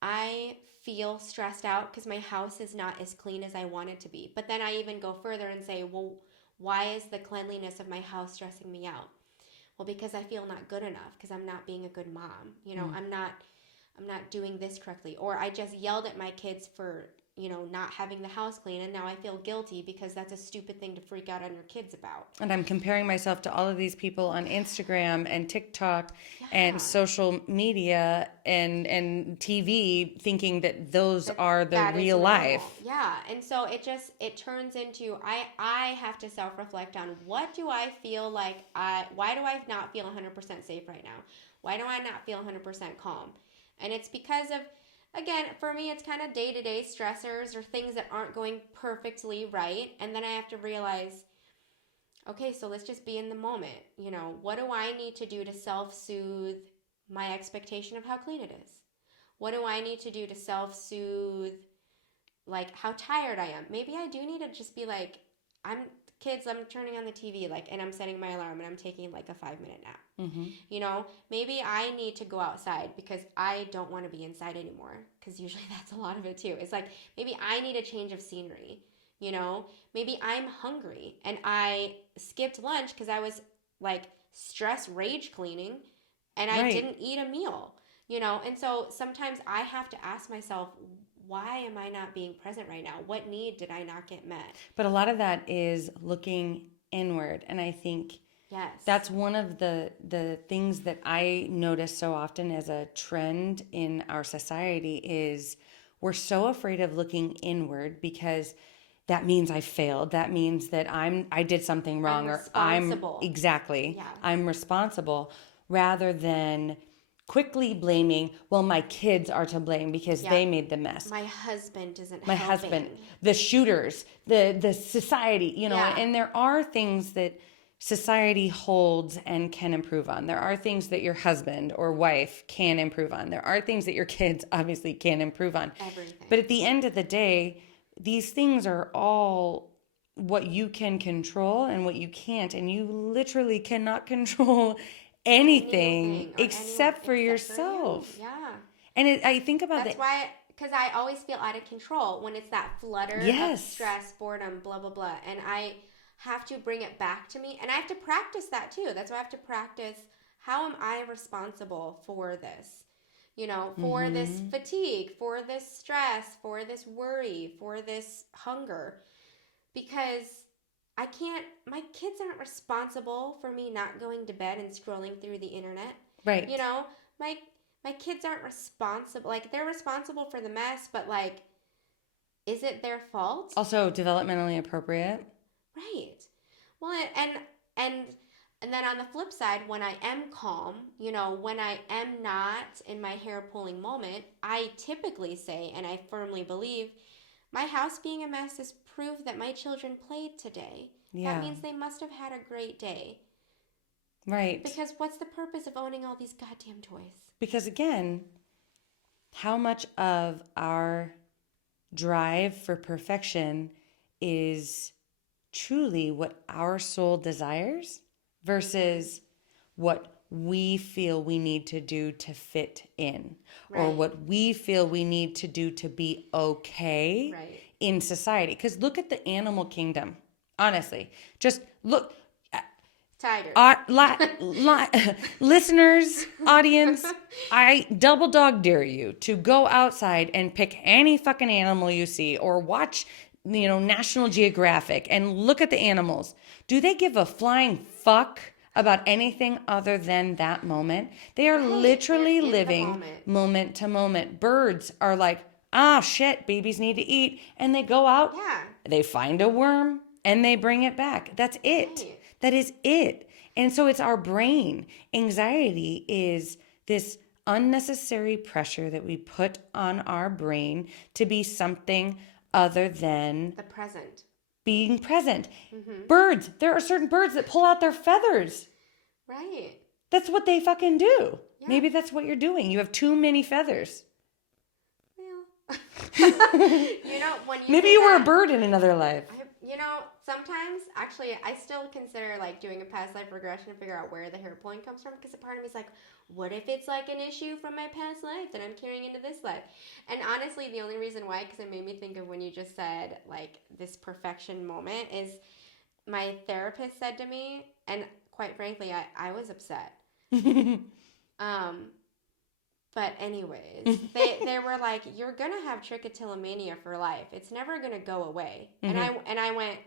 I feel stressed out because my house is not as clean as I want it to be. But then I even go further and say, well, why is the cleanliness of my house stressing me out? Well, because I feel not good enough, because I'm not being a good mom. I'm not doing this correctly. Or I just yelled at my kids for, not having the house clean, and now I feel guilty because that's a stupid thing to freak out on your kids about. And I'm comparing myself to all of these people on Instagram and TikTok and social media and TV, thinking that those are the real life. Yeah. And so it turns into, I have to self-reflect on what do I feel like why do I not feel 100% safe right now? Why do I not feel 100% calm? And it's because of, again, for me, it's kind of day-to-day stressors or things that aren't going perfectly right. And then I have to realize, okay, so let's just be in the moment. What do I need to do to self-soothe my expectation of how clean it is? What do I need to do to self-soothe, like, how tired I am? Maybe I do need to just be like, I'm turning on the TV, and I'm setting my alarm and I'm taking like a 5-minute nap. Mm-hmm. Maybe I need to go outside because I don't want to be inside anymore, because usually that's a lot of it too. It's like, maybe I need a change of scenery. Maybe I'm hungry and I skipped lunch because I was stress rage cleaning and I didn't eat a meal, and so sometimes I have to ask myself, why am I not being present right now? What need did I not get met? But a lot of that is looking inward. And I think that's one of the things that I notice so often as a trend in our society is we're so afraid of looking inward because that means I failed. That means that I did something wrong, I'm responsible. I'm responsible, rather than quickly blaming, well, my kids are to blame because they made the mess. My husband isn't my helping. Husband, the shooters, the society, and there are things that society holds and can improve on. There are things that your husband or wife can improve on. There are things that your kids obviously can improve on. Everything. But at the end of the day, these things are all what you can control and what you can't. And you literally cannot control anything except for yourself. Yeah. And I think about that's why, because I always feel out of control when it's that flutter of stress, boredom, blah, blah, blah. And I have to bring it back to me. And I have to practice that too. That's why I have to practice, how am I responsible for this? For this fatigue, for this stress, for this worry, for this hunger. Because my kids aren't responsible for me not going to bed and scrolling through the internet. Right. My kids aren't responsible. They're responsible for the mess, but is it their fault? Also developmentally appropriate. Right. Well, and then on the flip side, when I am calm, when I am not in my hair pulling moment, I typically say, and I firmly believe, my house being a mess is proof that my children played today. Yeah. That means they must have had a great day. Right. Because what's the purpose of owning all these goddamn toys? Because again, how much of our drive for perfection is truly what our soul desires versus what we feel we need to do to fit in, or what we feel we need to do to be okay in society. Because look at the animal kingdom. Honestly, just look. Tiger. Listeners, audience, I double dog dare you to go outside and pick any fucking animal you see, or watch National Geographic and look at the animals. Do they give a flying fuck about anything other than that moment? They are literally living moment to moment. Birds are like, shit, babies need to eat. And they go out, they find a worm, and they bring it back. That's it. Right. That is it. And so it's our brain. Anxiety is this unnecessary pressure that we put on our brain to be something other than the present. Being present. Birds, there are certain birds that pull out their feathers. Right. That's what they fucking do. Yeah. Maybe that's what you're doing. You have too many feathers. Yeah. When maybe you were a bird in another life. Sometimes, actually, I still consider like doing a past life regression to figure out where the hair pulling comes from, because a part of me is like, what if it's like an issue from my past life that I'm carrying into this life? And honestly, the only reason why, because it made me think of when you just said like this perfection moment, is my therapist said to me, and quite frankly, I was upset. But anyways, they were like, you're gonna have trichotillomania for life. It's never gonna go away. And I went,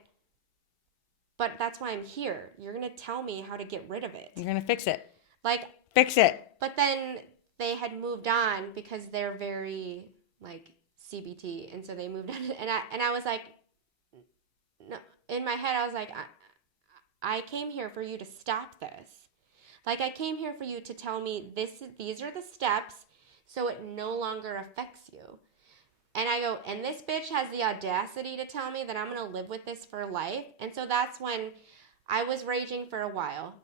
but that's why I'm here. You're gonna tell me how to get rid of it. You're gonna fix it. Like, fix it. But then they had moved on because they're very like CBT, and so they moved on. And I was like, no. In my head, I was like, I came here for you to stop this. Like, I came here for you to tell me these are the steps so it no longer affects you. And I go, and this bitch has the audacity to tell me that I'm going to live with this for life. And so that's when I was raging for a while.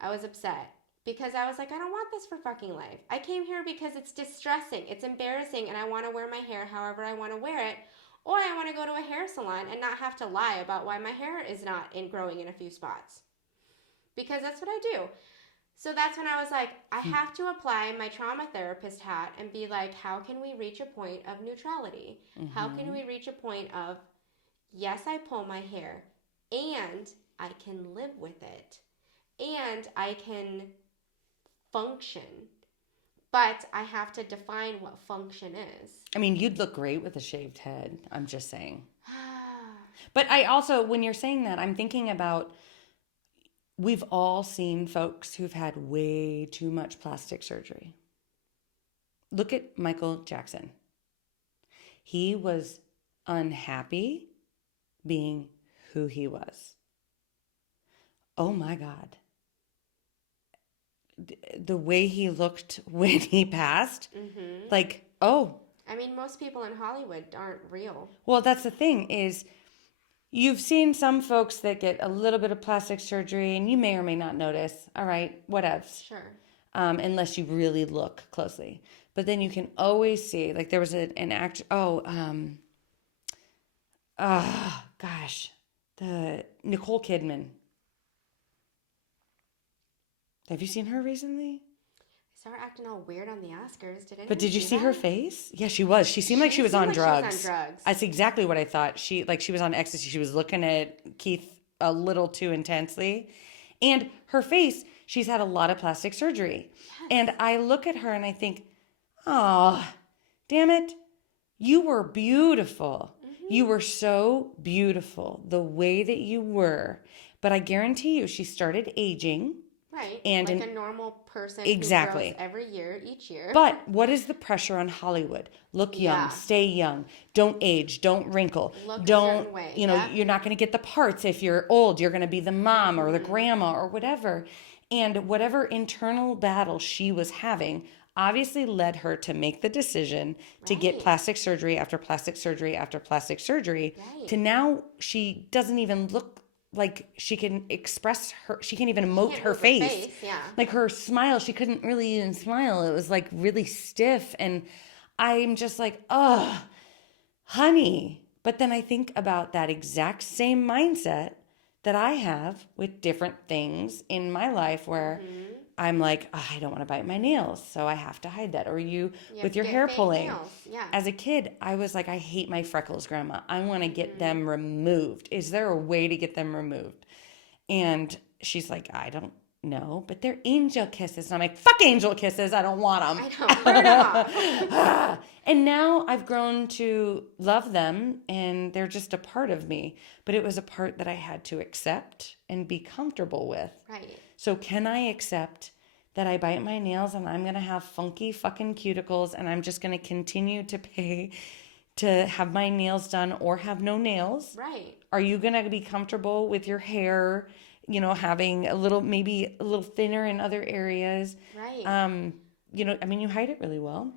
I was upset because I was like, I don't want this for fucking life. I came here because it's distressing. It's embarrassing, and I want to wear my hair however I want to wear it. Or I want to go to a hair salon and not have to lie about why my hair is not growing in a few spots. Because that's what I do. So that's when I was like, I have to apply my trauma therapist hat and be like, how can we reach a point of neutrality? How can we reach a point of, yes, I pull my hair, and I can live with it, and I can function, but I have to define what function is. I mean, you'd look great with a shaved head. I'm just saying. But I also, when you're saying that, I'm thinking about, we've all seen folks who've had way too much plastic surgery. Look at Michael Jackson. He was unhappy being who he was. Oh my God. The way he looked when he passed, like, oh. I mean, most people in Hollywood aren't real. Well, that's the thing is, you've seen some folks that get a little bit of plastic surgery, and you may or may not notice. All right, whatevs. Sure. Unless you really look closely. But then you can always see, like there was an actor, the Nicole Kidman. Have you seen her recently? I saw her acting all weird on the Oscars. But did you see her face? Yeah, she was. She seemed like she was on drugs. That's exactly what I thought. She was on ecstasy. She was looking at Keith a little too intensely. And her face, she's had a lot of plastic surgery. Yes. And I look at her and I think, oh, damn it. You were beautiful. You were so beautiful the way that you were. But I guarantee you, she started aging. Right, and like a normal person exactly. Who grows every year, each year. But what is the pressure on Hollywood? Look young, stay young, don't age, don't wrinkle, look a certain way. You're not going to get the parts if you're old. You're going to be the mom or the grandma or whatever. And whatever internal battle she was having obviously led her to make the decision to get plastic surgery after plastic surgery after plastic surgery to now she doesn't even look like she can express she can't even emote her face. Like her smile, she couldn't really even smile. It was like really stiff. And I'm just like, oh, honey. But then I think about that exact same mindset that I have with different things in my life where I'm like, oh, I don't want to bite my nails, so I have to hide that. Or you with your hair pulling. As a kid, I was like, I hate my freckles, Grandma. I want to get them removed. Is there a way to get them removed? And she's like, I don't no, but they're angel kisses. And I'm like, fuck angel kisses. I don't want them. I know. Burn 'em off. And now I've grown to love them and they're just a part of me. But it was a part that I had to accept and be comfortable with. Right. So can I accept that I bite my nails and I'm going to have funky fucking cuticles and I'm just going to continue to pay to have my nails done or have no nails? Right. Are you going to be comfortable with your hair, you know, having a little, maybe a little thinner in other areas? Right. You know, I mean, you hide it really well.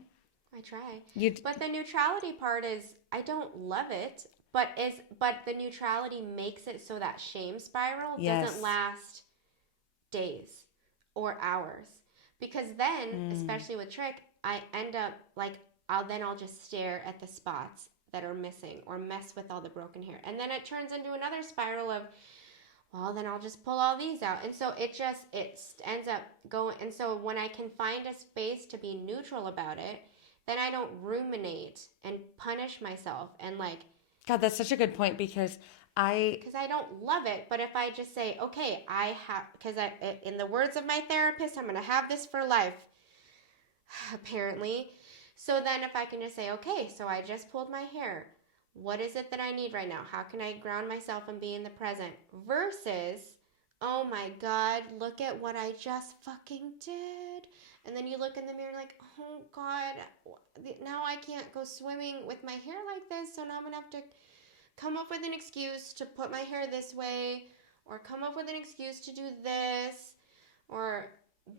I try. You But the neutrality part is, I don't love it, but the neutrality makes it so that shame spiral Yes. doesn't last days or hours. Because then, especially with Trick, I end up like, I'll just stare at the spots that are missing or mess with all the broken hair. And then it turns into another spiral of, well, then I'll just pull all these out. And so it ends up going. And so when I can find a space to be neutral about it, then I don't ruminate and punish myself and like. God, that's such a good point because I don't love it. But if I just say, okay, in the words of my therapist, I'm going to have this for life, apparently. So then if I can just say, okay, so I just pulled my hair. What is it that I need right now? How can I ground myself and be in the present? Versus, oh my God, look at what I just fucking did. And then you look in the mirror like, oh God, now I can't go swimming with my hair like this. So now I'm going to have to come up with an excuse to put my hair this way, or come up with an excuse to do this, or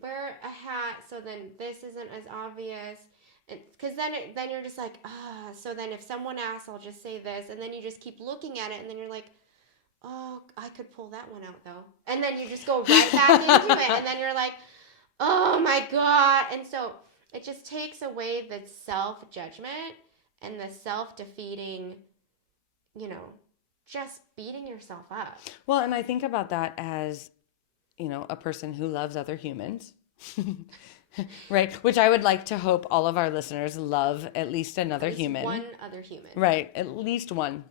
wear a hat so then this isn't as obvious. Because then you're just like, so then if someone asks, I'll just say this. And then you just keep looking at it. And then you're like, oh, I could pull that one out, though. And then you just go right back into it. And then you're like, oh, my God. And so it just takes away the self-judgment and the self-defeating, you know, just beating yourself up. Well, and I think about that as, you know, a person who loves other humans. Right, which I would like to hope all of our listeners love at least another human. One other human. Right, at least one.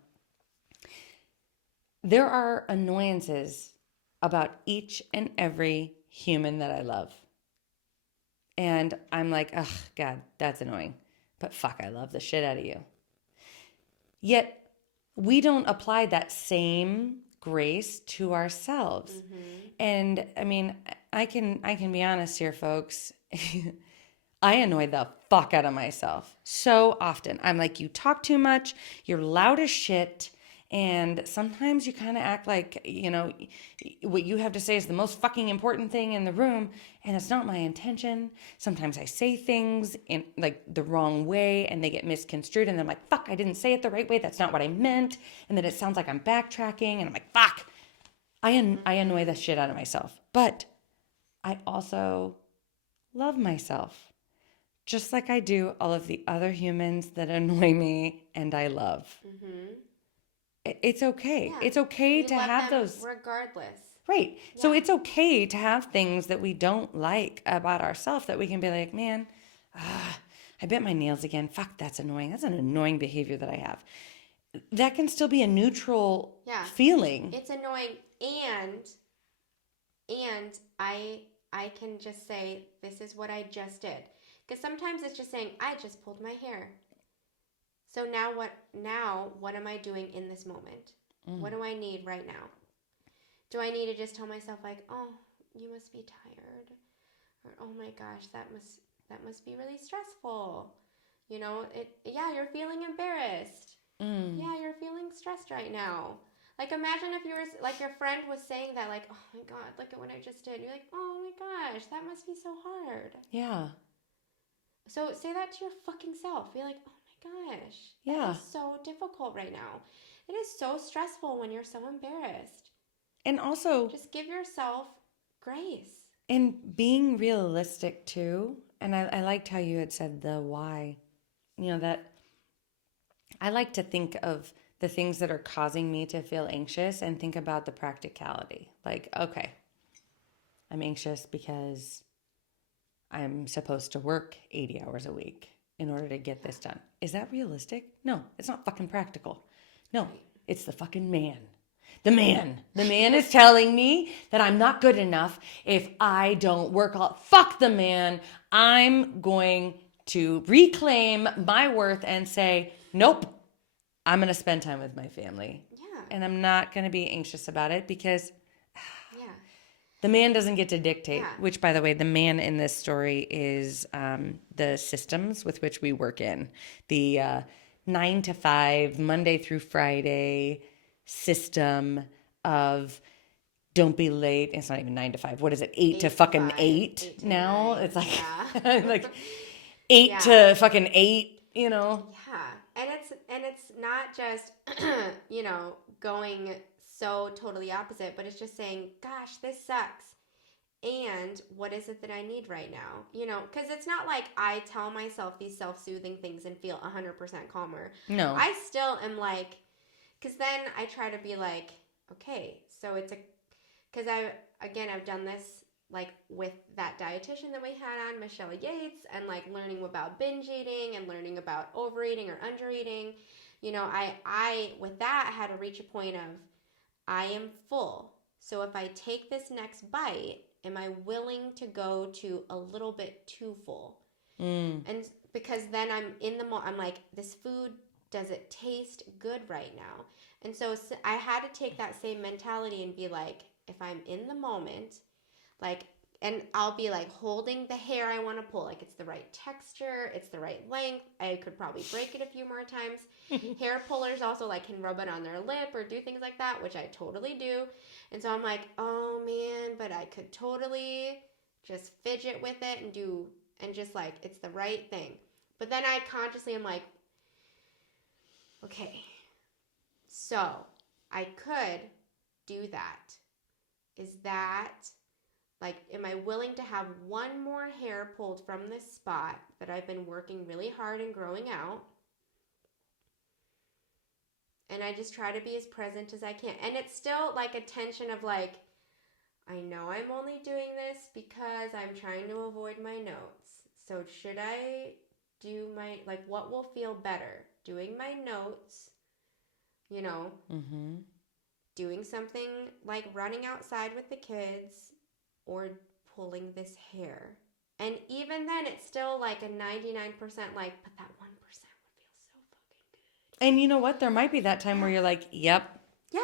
There are annoyances about each and every human that I love. And I'm like, ugh, God, that's annoying. But fuck, I love the shit out of you. Yet, we don't apply that same grace to ourselves. Mm-hmm. And I mean, I can be honest here, folks. I annoy the fuck out of myself so often. I'm like, you talk too much, you're loud as shit, and sometimes you kind of act like, you know, what you have to say is the most fucking important thing in the room, and it's not my intention. Sometimes I say things in like the wrong way, and they get misconstrued, and I'm like, fuck, I didn't say it the right way, that's not what I meant, and then it sounds like I'm backtracking, and I'm like, fuck. I annoy the shit out of myself, but I also love myself, just like I do all of the other humans that annoy me and I love. Mm-hmm. It's okay. Yeah. It's okay to have those. Regardless. Right. Yeah. So it's okay to have things that we don't like about ourselves that we can be like, man, I bit my nails again. Fuck, that's annoying. That's an annoying behavior that I have. That can still be a neutral feeling. It's annoying and I can just say, this is what I just did. Because sometimes it's just saying, I just pulled my hair. So now what am I doing in this moment? What do I need right now? Do I need to just tell myself like, oh, you must be tired? Or, oh my gosh, that must be really stressful. You know, you're feeling embarrassed. Yeah, you're feeling stressed right now. Like, imagine if you were, like, your friend was saying that, like, oh my God, look at what I just did. You're like, oh my gosh, that must be so hard. Yeah. So say that to your fucking self. Be like, oh my gosh. Yeah. That is so difficult right now. It is so stressful when you're so embarrassed. And also, just give yourself grace. And being realistic too. And I liked how you had said the why. You know, that I like to think of the things that are causing me to feel anxious and think about the practicality. Like, okay, I'm anxious because I'm supposed to work 80 hours a week in order to get this done. Is that realistic? No, it's not fucking practical. No, it's the fucking man. The man is telling me that I'm not good enough if I don't work all. Fuck the man. I'm going to reclaim my worth and say, nope, I'm going to spend time with my family. Yeah. And I'm not going to be anxious about it because Yeah. the man doesn't get to dictate, Yeah. which, by the way, the man in this story is the systems with which we work in. The 9 to 5, Monday through Friday system of don't be late. It's not even 9 to 5. What is it? 8 to fucking 5, 8 8 to now? 9. It's like, Yeah. like 8 to fucking 8, you know? Yeah. And it's not just, going so totally opposite, but it's just saying, gosh, this sucks. And what is it that I need right now? Because it's not like I tell myself these self-soothing things and feel 100% calmer. No. I still am like, because then I try to be like, okay, so because I've done this like with that dietitian that we had on, Michelle Yates, and like learning about binge eating and learning about overeating or undereating. I with that had to reach a point of I am full. So if I take this next bite, am I willing to go to a little bit too full? And because then I'm in I'm like, this food, does it taste good right now? And so I had to take that same mentality and be like, if I'm in the moment, like, and I'll be like holding the hair I want to pull, like it's the right texture, it's the right length. I could probably break it a few more times. Hair pullers also like can rub it on their lip or do things like that, which I totally do. And so I'm like, oh man, but I could totally just fidget with it and just like, it's the right thing. But then I consciously am like, okay, so I could do that. Is that, like, am I willing to have one more hair pulled from this spot that I've been working really hard and growing out? And I just try to be as present as I can. And it's still like a tension of like, I know I'm only doing this because I'm trying to avoid my notes. So should I do what will feel better? Doing my notes, doing something like running outside with the kids or pulling this hair. And even then, it's still like a 99% like, but that 1% would feel so fucking good. And you know what? There might be that time where you're like, yep. Yeah.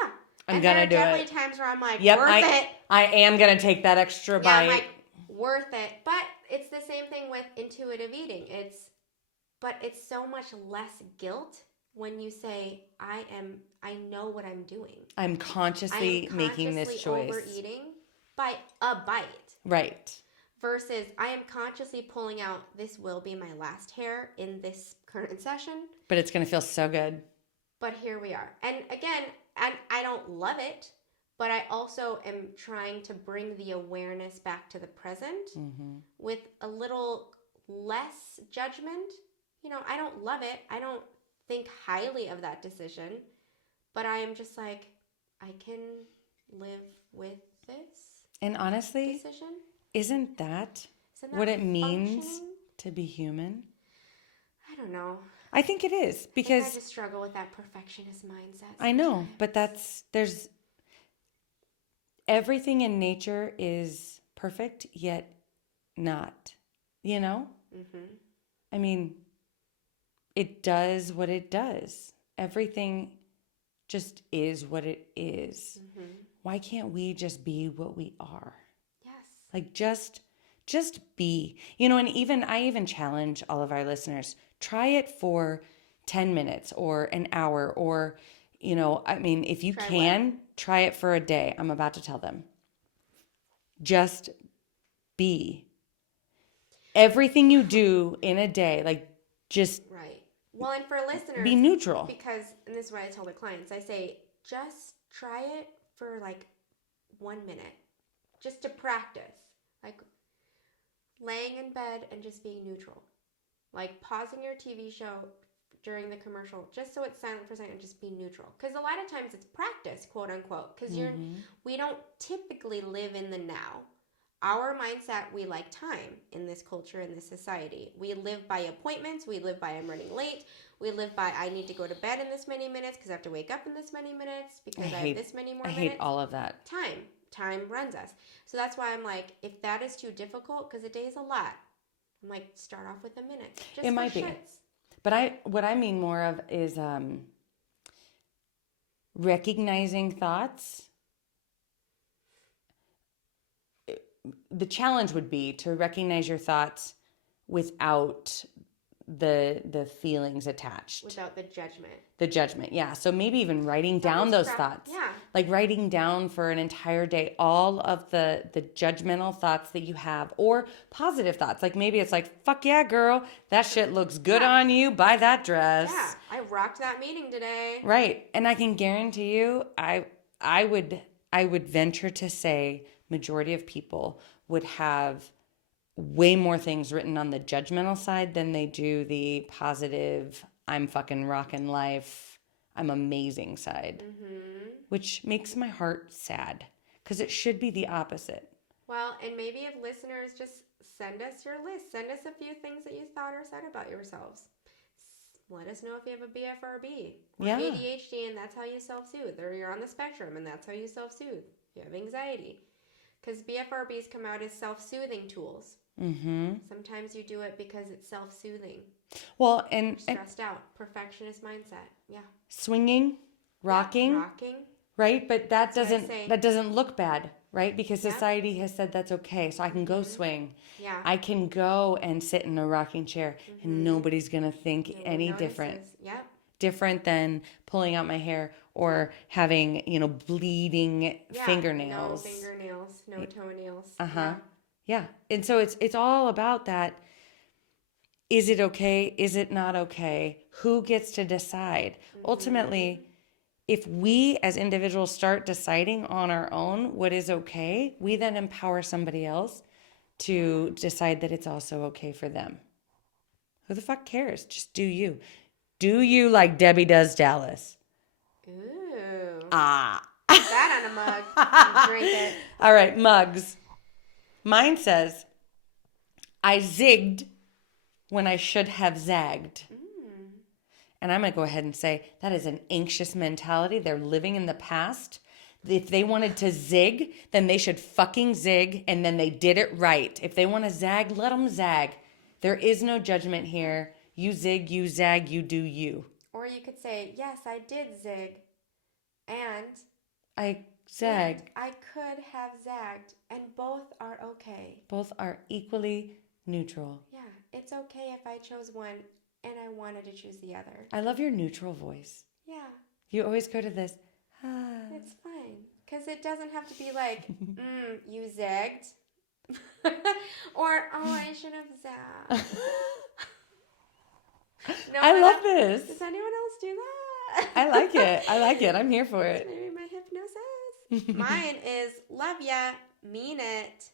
I'm going to do it. There are definitely times where I'm like, yep, worth it. I am going to take that extra bite. I'm like, worth it. But it's the same thing with intuitive eating. But it's so much less guilt when you say, I know what I'm doing. I'm consciously making this choice. Overeating by a bite. Right. Versus I am consciously pulling out, this will be my last hair in this current session. But it's going to feel so good. But here we are. And again, I don't love it, but I also am trying to bring the awareness back to the present with a little less judgment. I don't love it. I don't think highly of that decision, but I am just like, I can live with this. And honestly, decision. Isn't that what it means to be human? I don't know. I think it is because I just struggle with that perfectionist mindset. I know, but there's everything in nature is perfect yet not, I mean, it does what it does. Everything just is what it is. Why can't we just be what we are? Yes. Like just be, and I even challenge all of our listeners, try it for 10 minutes or an hour or, if you try it for a day. I'm about to tell them. Just be. Everything you do in a day, like just right. Well, and for listeners, be neutral. Because, and this is what I tell the clients, I say, just try it for like 1 minute, just to practice, like laying in bed and just being neutral, like pausing your TV show during the commercial, just so it's silent for a second and just be neutral. Because a lot of times it's practice, quote unquote, because we don't typically live in the now. Our mindset, we like time in this culture, in this society. We live by appointments. We live by I'm running late. We live by, I need to go to bed in this many minutes because I have to wake up in this many minutes because I have this many more minutes. I hate all of that. Time runs us. So that's why I'm like, if that is too difficult, because a day is a lot, I'm like, start off with a minute. Just it might be. But what I mean more of is recognizing thoughts. The challenge would be to recognize your thoughts without the feelings attached. Without the judgment. The judgment, yeah. So maybe even writing down those thoughts. Yeah. Like writing down for an entire day all of the judgmental thoughts that you have, or positive thoughts. Like maybe it's like, fuck yeah, girl, that shit looks good on you. Buy that dress. Yeah, I rocked that meeting today. Right. And I can guarantee you, I would venture to say majority of people would have way more things written on the judgmental side than they do the positive, I'm fucking rockin' life, I'm amazing side, which makes my heart sad because it should be the opposite. Well, and maybe if listeners just send us your list, send us a few things that you thought or said about yourselves. Let us know if you have a BFRB or ADHD and that's how you self-soothe, or you're on the spectrum and that's how you self-soothe. You have anxiety. Because BFRBs come out as self-soothing tools. Sometimes you do it because it's self-soothing. Well, and stressed out, perfectionist mindset. Yeah. Swinging, rocking. Yeah, rocking. Right? But that doesn't look bad, right? Because society has said that's okay. So I can go swing. Yeah. I can go and sit in a rocking chair and nobody's going to think any different. Yep. Different than pulling out my hair or having, bleeding fingernails. No fingernails, no toenails. Yeah. And so it's all about that. Is it okay? Is it not okay? Who gets to decide? Ultimately, if we as individuals start deciding on our own what is okay, we then empower somebody else to decide that it's also okay for them. Who the fuck cares? Just do you. Do you like Debbie does Dallas? Ooh. Put that on a mug and drink it. All right, mugs. Mine says, I zigged when I should have zagged. And I'm going to go ahead and say that is an anxious mentality. They're living in the past. If they wanted to zig, then they should fucking zig, and then they did it right. If they want to zag, let them zag. There is no judgment here. You zig, you zag, you do you. Or you could say, yes, I did zig, and I zagged. I could have zagged, and both are okay. Both are equally neutral. Yeah, it's okay if I chose one and I wanted to choose the other. I love your neutral voice. Yeah. You always go to this. It's fine. Because it doesn't have to be like, you zagged. Or, oh, I should have zagged. No, I love this. Does anyone else do that? I like it. I'm here for it. Maybe my hypnosis. Mine is love ya, mean it.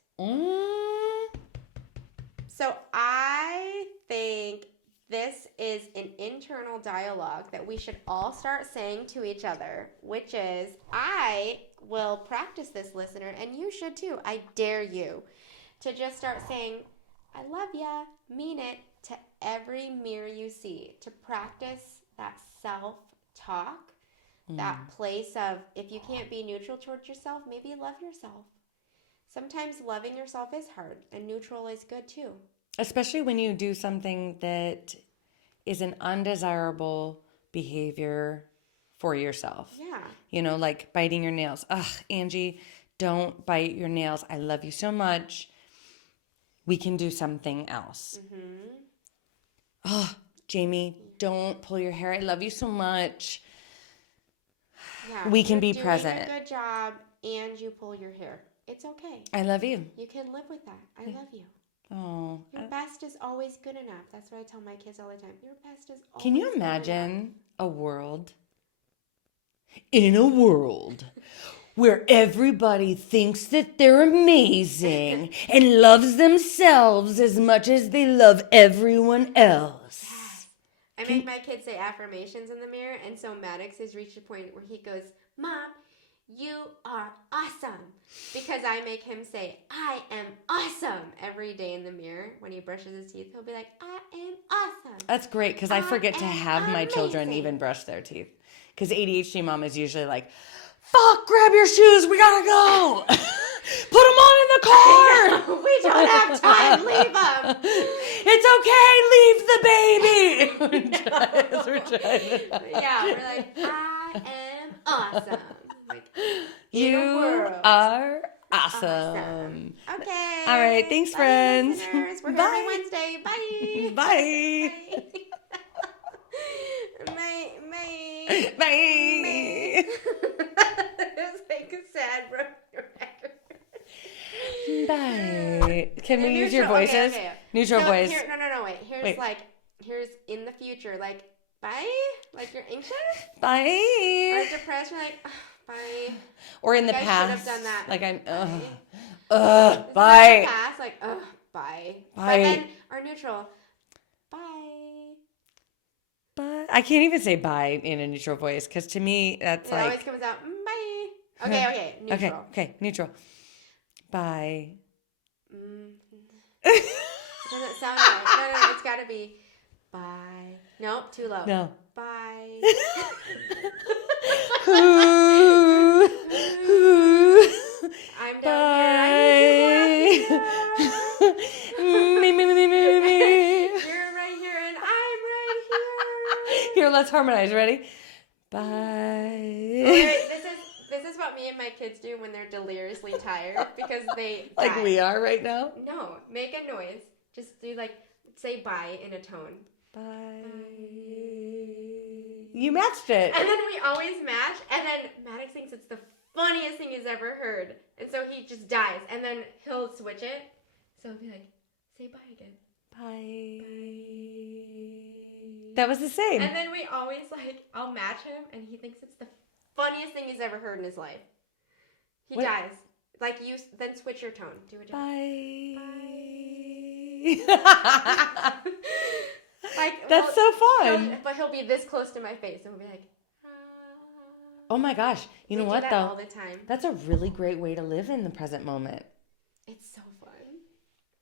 So I think this is an internal dialogue that we should all start saying to each other, which is, I will practice this, listener, and you should too. I dare you to just start saying, I love ya, mean it, to every mirror you see, to practice that self-talk, that place of, if you can't be neutral towards yourself, maybe love yourself. Sometimes loving yourself is hard, and neutral is good too. Especially when you do something that is an undesirable behavior for yourself. Yeah. Like biting your nails. Ugh, Angee, don't bite your nails. I love you so much. We can do something else. Oh, Jaime, don't pull your hair. I love you so much. Yeah, we can be doing present. A good job, and you pull your hair. It's okay. I love you. You can live with that. I love you. Oh, your best is always good enough. That's what I tell my kids all the time. Your best is always Can you imagine a world? In a world where everybody thinks that they're amazing and loves themselves as much as they love everyone else. Yes. I make my kids say affirmations in the mirror, and so Maddox has reached a point where he goes, Mom, you are awesome. Because I make him say, I am awesome every day in the mirror. When he brushes his teeth, he'll be like, I am awesome. That's great because I forget to have my children amazing. even brush their teeth. Because ADHD mom is usually like, fuck, grab your shoes, we gotta go. Put them on in the car. We don't have time, leave them. It's okay, leave the baby. We're driving. Yeah, we're like, I am awesome. Like, You are awesome. Okay. All right, thanks, Bye, friends. listeners. We're here Bye. every Wednesday. Bye. Bye. Bye. Bye. It was like a sad broken record. Bye. Can we use your voices? Okay. Neutral voice. Here, no, wait. Here's in the future, like, bye? Like you're anxious? Bye. Or depressed, you're like, bye. Or in the I should past. have done that. Like I'm, bye. Bye. In the past, like, bye. Bye. But then, or neutral, bye. Bye. I can't even say bye in a neutral voice because to me, that's It always comes out, bye. Okay, neutral. Okay, neutral. Bye. It doesn't sound right. No, it's got to be bye. Nope, too low. No. Bye. I'm down here. Me. You're right here and I'm right here. Here, let's harmonize. Ready? Bye. Wait, this is what me and my kids do when they're deliriously tired because they Like die. we are right now? No, make a noise. Just do say bye in a tone. Bye. You matched it. And then we always match, and then Maddox thinks it's the funniest thing he's ever heard. And so he just dies, and then he'll switch it. So he'll be like, say bye again. Bye. That was the same. And then we always, I'll match him, and he thinks it's the funniest thing he's ever heard in his life. He dies. You then switch your tone. Do it. Bye. That's so fun. But he'll be this close to my face, and we'll be like, oh my gosh. You know we what, do that though? all the time. That's a really great way to live in the present moment. It's so fun.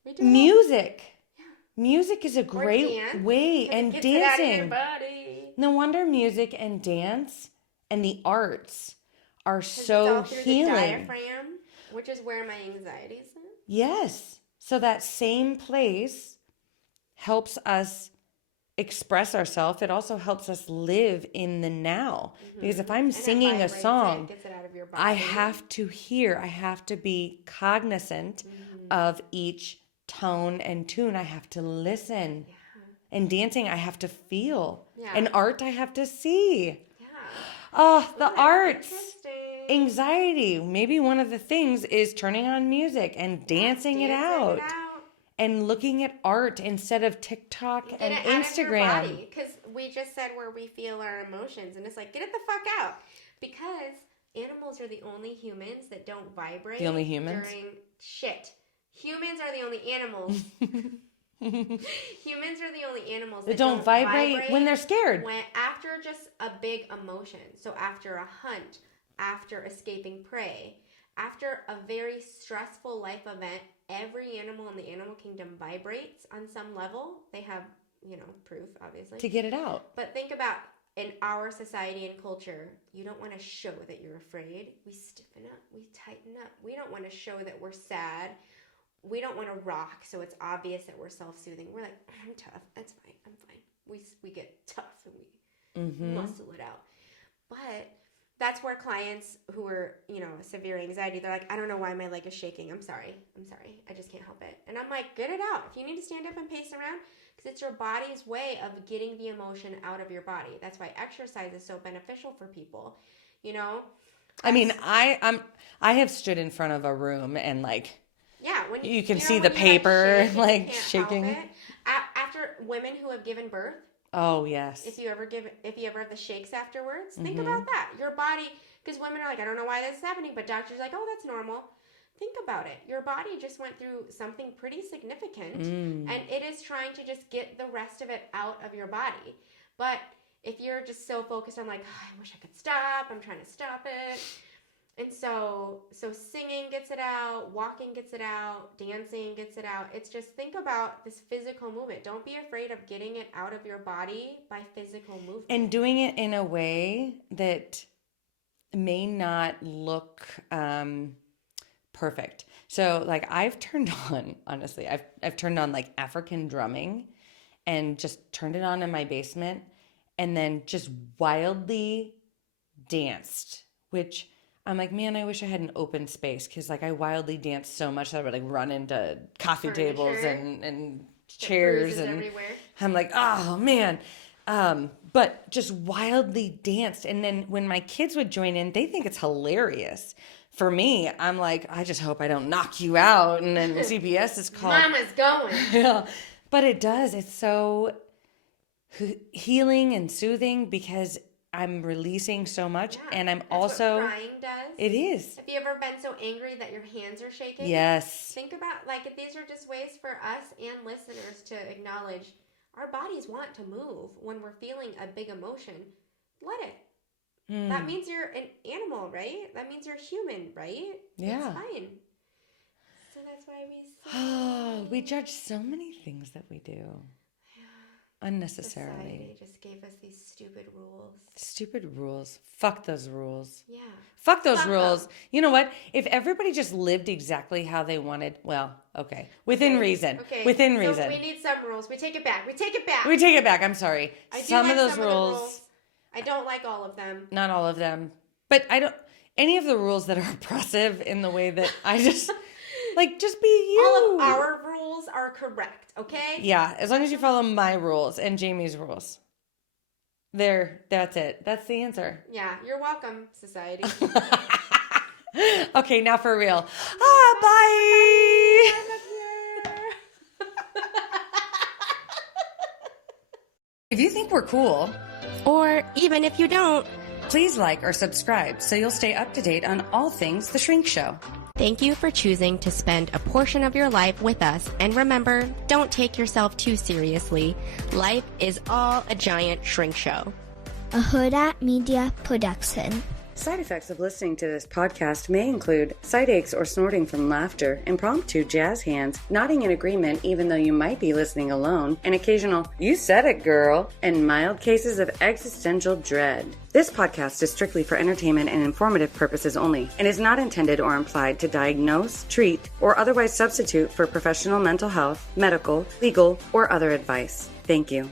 We do Music. Yeah. Music is a great way, and it gets it out of your dancing. body. No wonder music and dance and the arts are 'Cause so it's all through healing. the diaphragm, which is where my anxiety is in. Yes. So that same place helps us express ourselves. It also helps us live in the now. Because if I'm And it singing a vibrates song, it gets it out of your body. I have to be cognizant of each tone and tune. I have to listen. Yeah. And dancing, I have to feel. Yeah. And art, I have to see. Yeah. Oh, the Ooh, that's arts. interesting. Anxiety. Maybe one of the things is turning on music and dancing it out. And looking at art instead of TikTok and Instagram. Because we just said where we feel our emotions, and it's like, get it the fuck out. Because animals are the only humans that don't vibrate. The only humans? During shit. Humans are the only animals. Humans are the only animals They don't vibrate when they're scared. After just a big emotion. So after a hunt, after escaping prey, after a very stressful life event, every animal in the animal kingdom vibrates on some level. They have, proof, obviously. To get it out. But think about in our society and culture, you don't want to show that you're afraid. We stiffen up. We tighten up. We don't want to show that we're sad. We don't want to rock, so it's obvious that we're self-soothing. We're like, I'm tough. That's fine. I'm fine. We get tough and we muscle it out. But that's where clients who are, severe anxiety, they're like, I don't know why my leg is shaking. I'm sorry. I just can't help it. And I'm like, get it out. If you need to stand up and pace around, because it's your body's way of getting the emotion out of your body. That's why exercise is so beneficial for people, I mean, I have stood in front of a room and yeah, when you can see the paper shaking. After women who have given birth. Oh yes. If you ever have the shakes afterwards, think about that. Your body, because women are like, I don't know why this is happening, but doctors are like, oh, that's normal. Think about it. Your body just went through something pretty significant, and it is trying to just get the rest of it out of your body. But if you're just so focused on I wish I could stop, I'm trying to stop it, And so singing gets it out, walking gets it out, dancing gets it out. It's just think about this physical movement. Don't be afraid of getting it out of your body by physical movement. And doing it in a way that may not look perfect. So like I've turned on, honestly, I've turned on like African drumming and just turned it on in my basement and then just wildly danced, which I'm like, man, I wish I had an open space because like I wildly danced so much that I would like run into coffee tables and chairs and everywhere. I'm like, oh man. But just wildly danced. And then when my kids would join in, they think it's hilarious. For me, I'm like, I just hope I don't knock you out. And then CPS is called. Mama's going. Yeah. But it does. It's so healing and soothing because I'm releasing so much, and I'm also. What crying does. It is. Have you ever been so angry that your hands are shaking? Yes. Think about like if these are just ways for us and listeners to acknowledge our bodies want to move when we're feeling a big emotion. Let it. That means you're an animal, right? That means you're human, right? Yeah. It's fine. So that's why we judge so many things that we do. Unnecessarily. Society just gave us these stupid rules. Stupid rules. Fuck those rules. Yeah. Fuck those rules. You know what? If everybody just lived exactly how they wanted, well, okay. Within reason. Okay. Within So reason. we need some rules. We take it back. We take it back. We take it back. I'm sorry. I do Some like of those some rules. Of the rules. I don't like all of them. Not all of them. But I don't. Any of the rules that are oppressive in the way that I just. Like, just be you. All of our rules are correct, okay? Yeah, as long as you follow my rules and Jamie's rules. That's it. That's the answer. Yeah, you're welcome, society. Okay, now for real. Bye. If you think we're cool, or even if you don't, please like or subscribe so you'll stay up to date on all things The Shrink Show. Thank you for choosing to spend a portion of your life with us. And remember, don't take yourself too seriously. Life is all a giant shrink show. A Huda Media Production. Side effects of listening to this podcast may include side aches or snorting from laughter, impromptu jazz hands, nodding in agreement even though you might be listening alone, an occasional, "You said it, girl," and mild cases of existential dread. This podcast is strictly for entertainment and informative purposes only, and is not intended or implied to diagnose, treat, or otherwise substitute for professional mental health, medical, legal, or other advice. Thank you.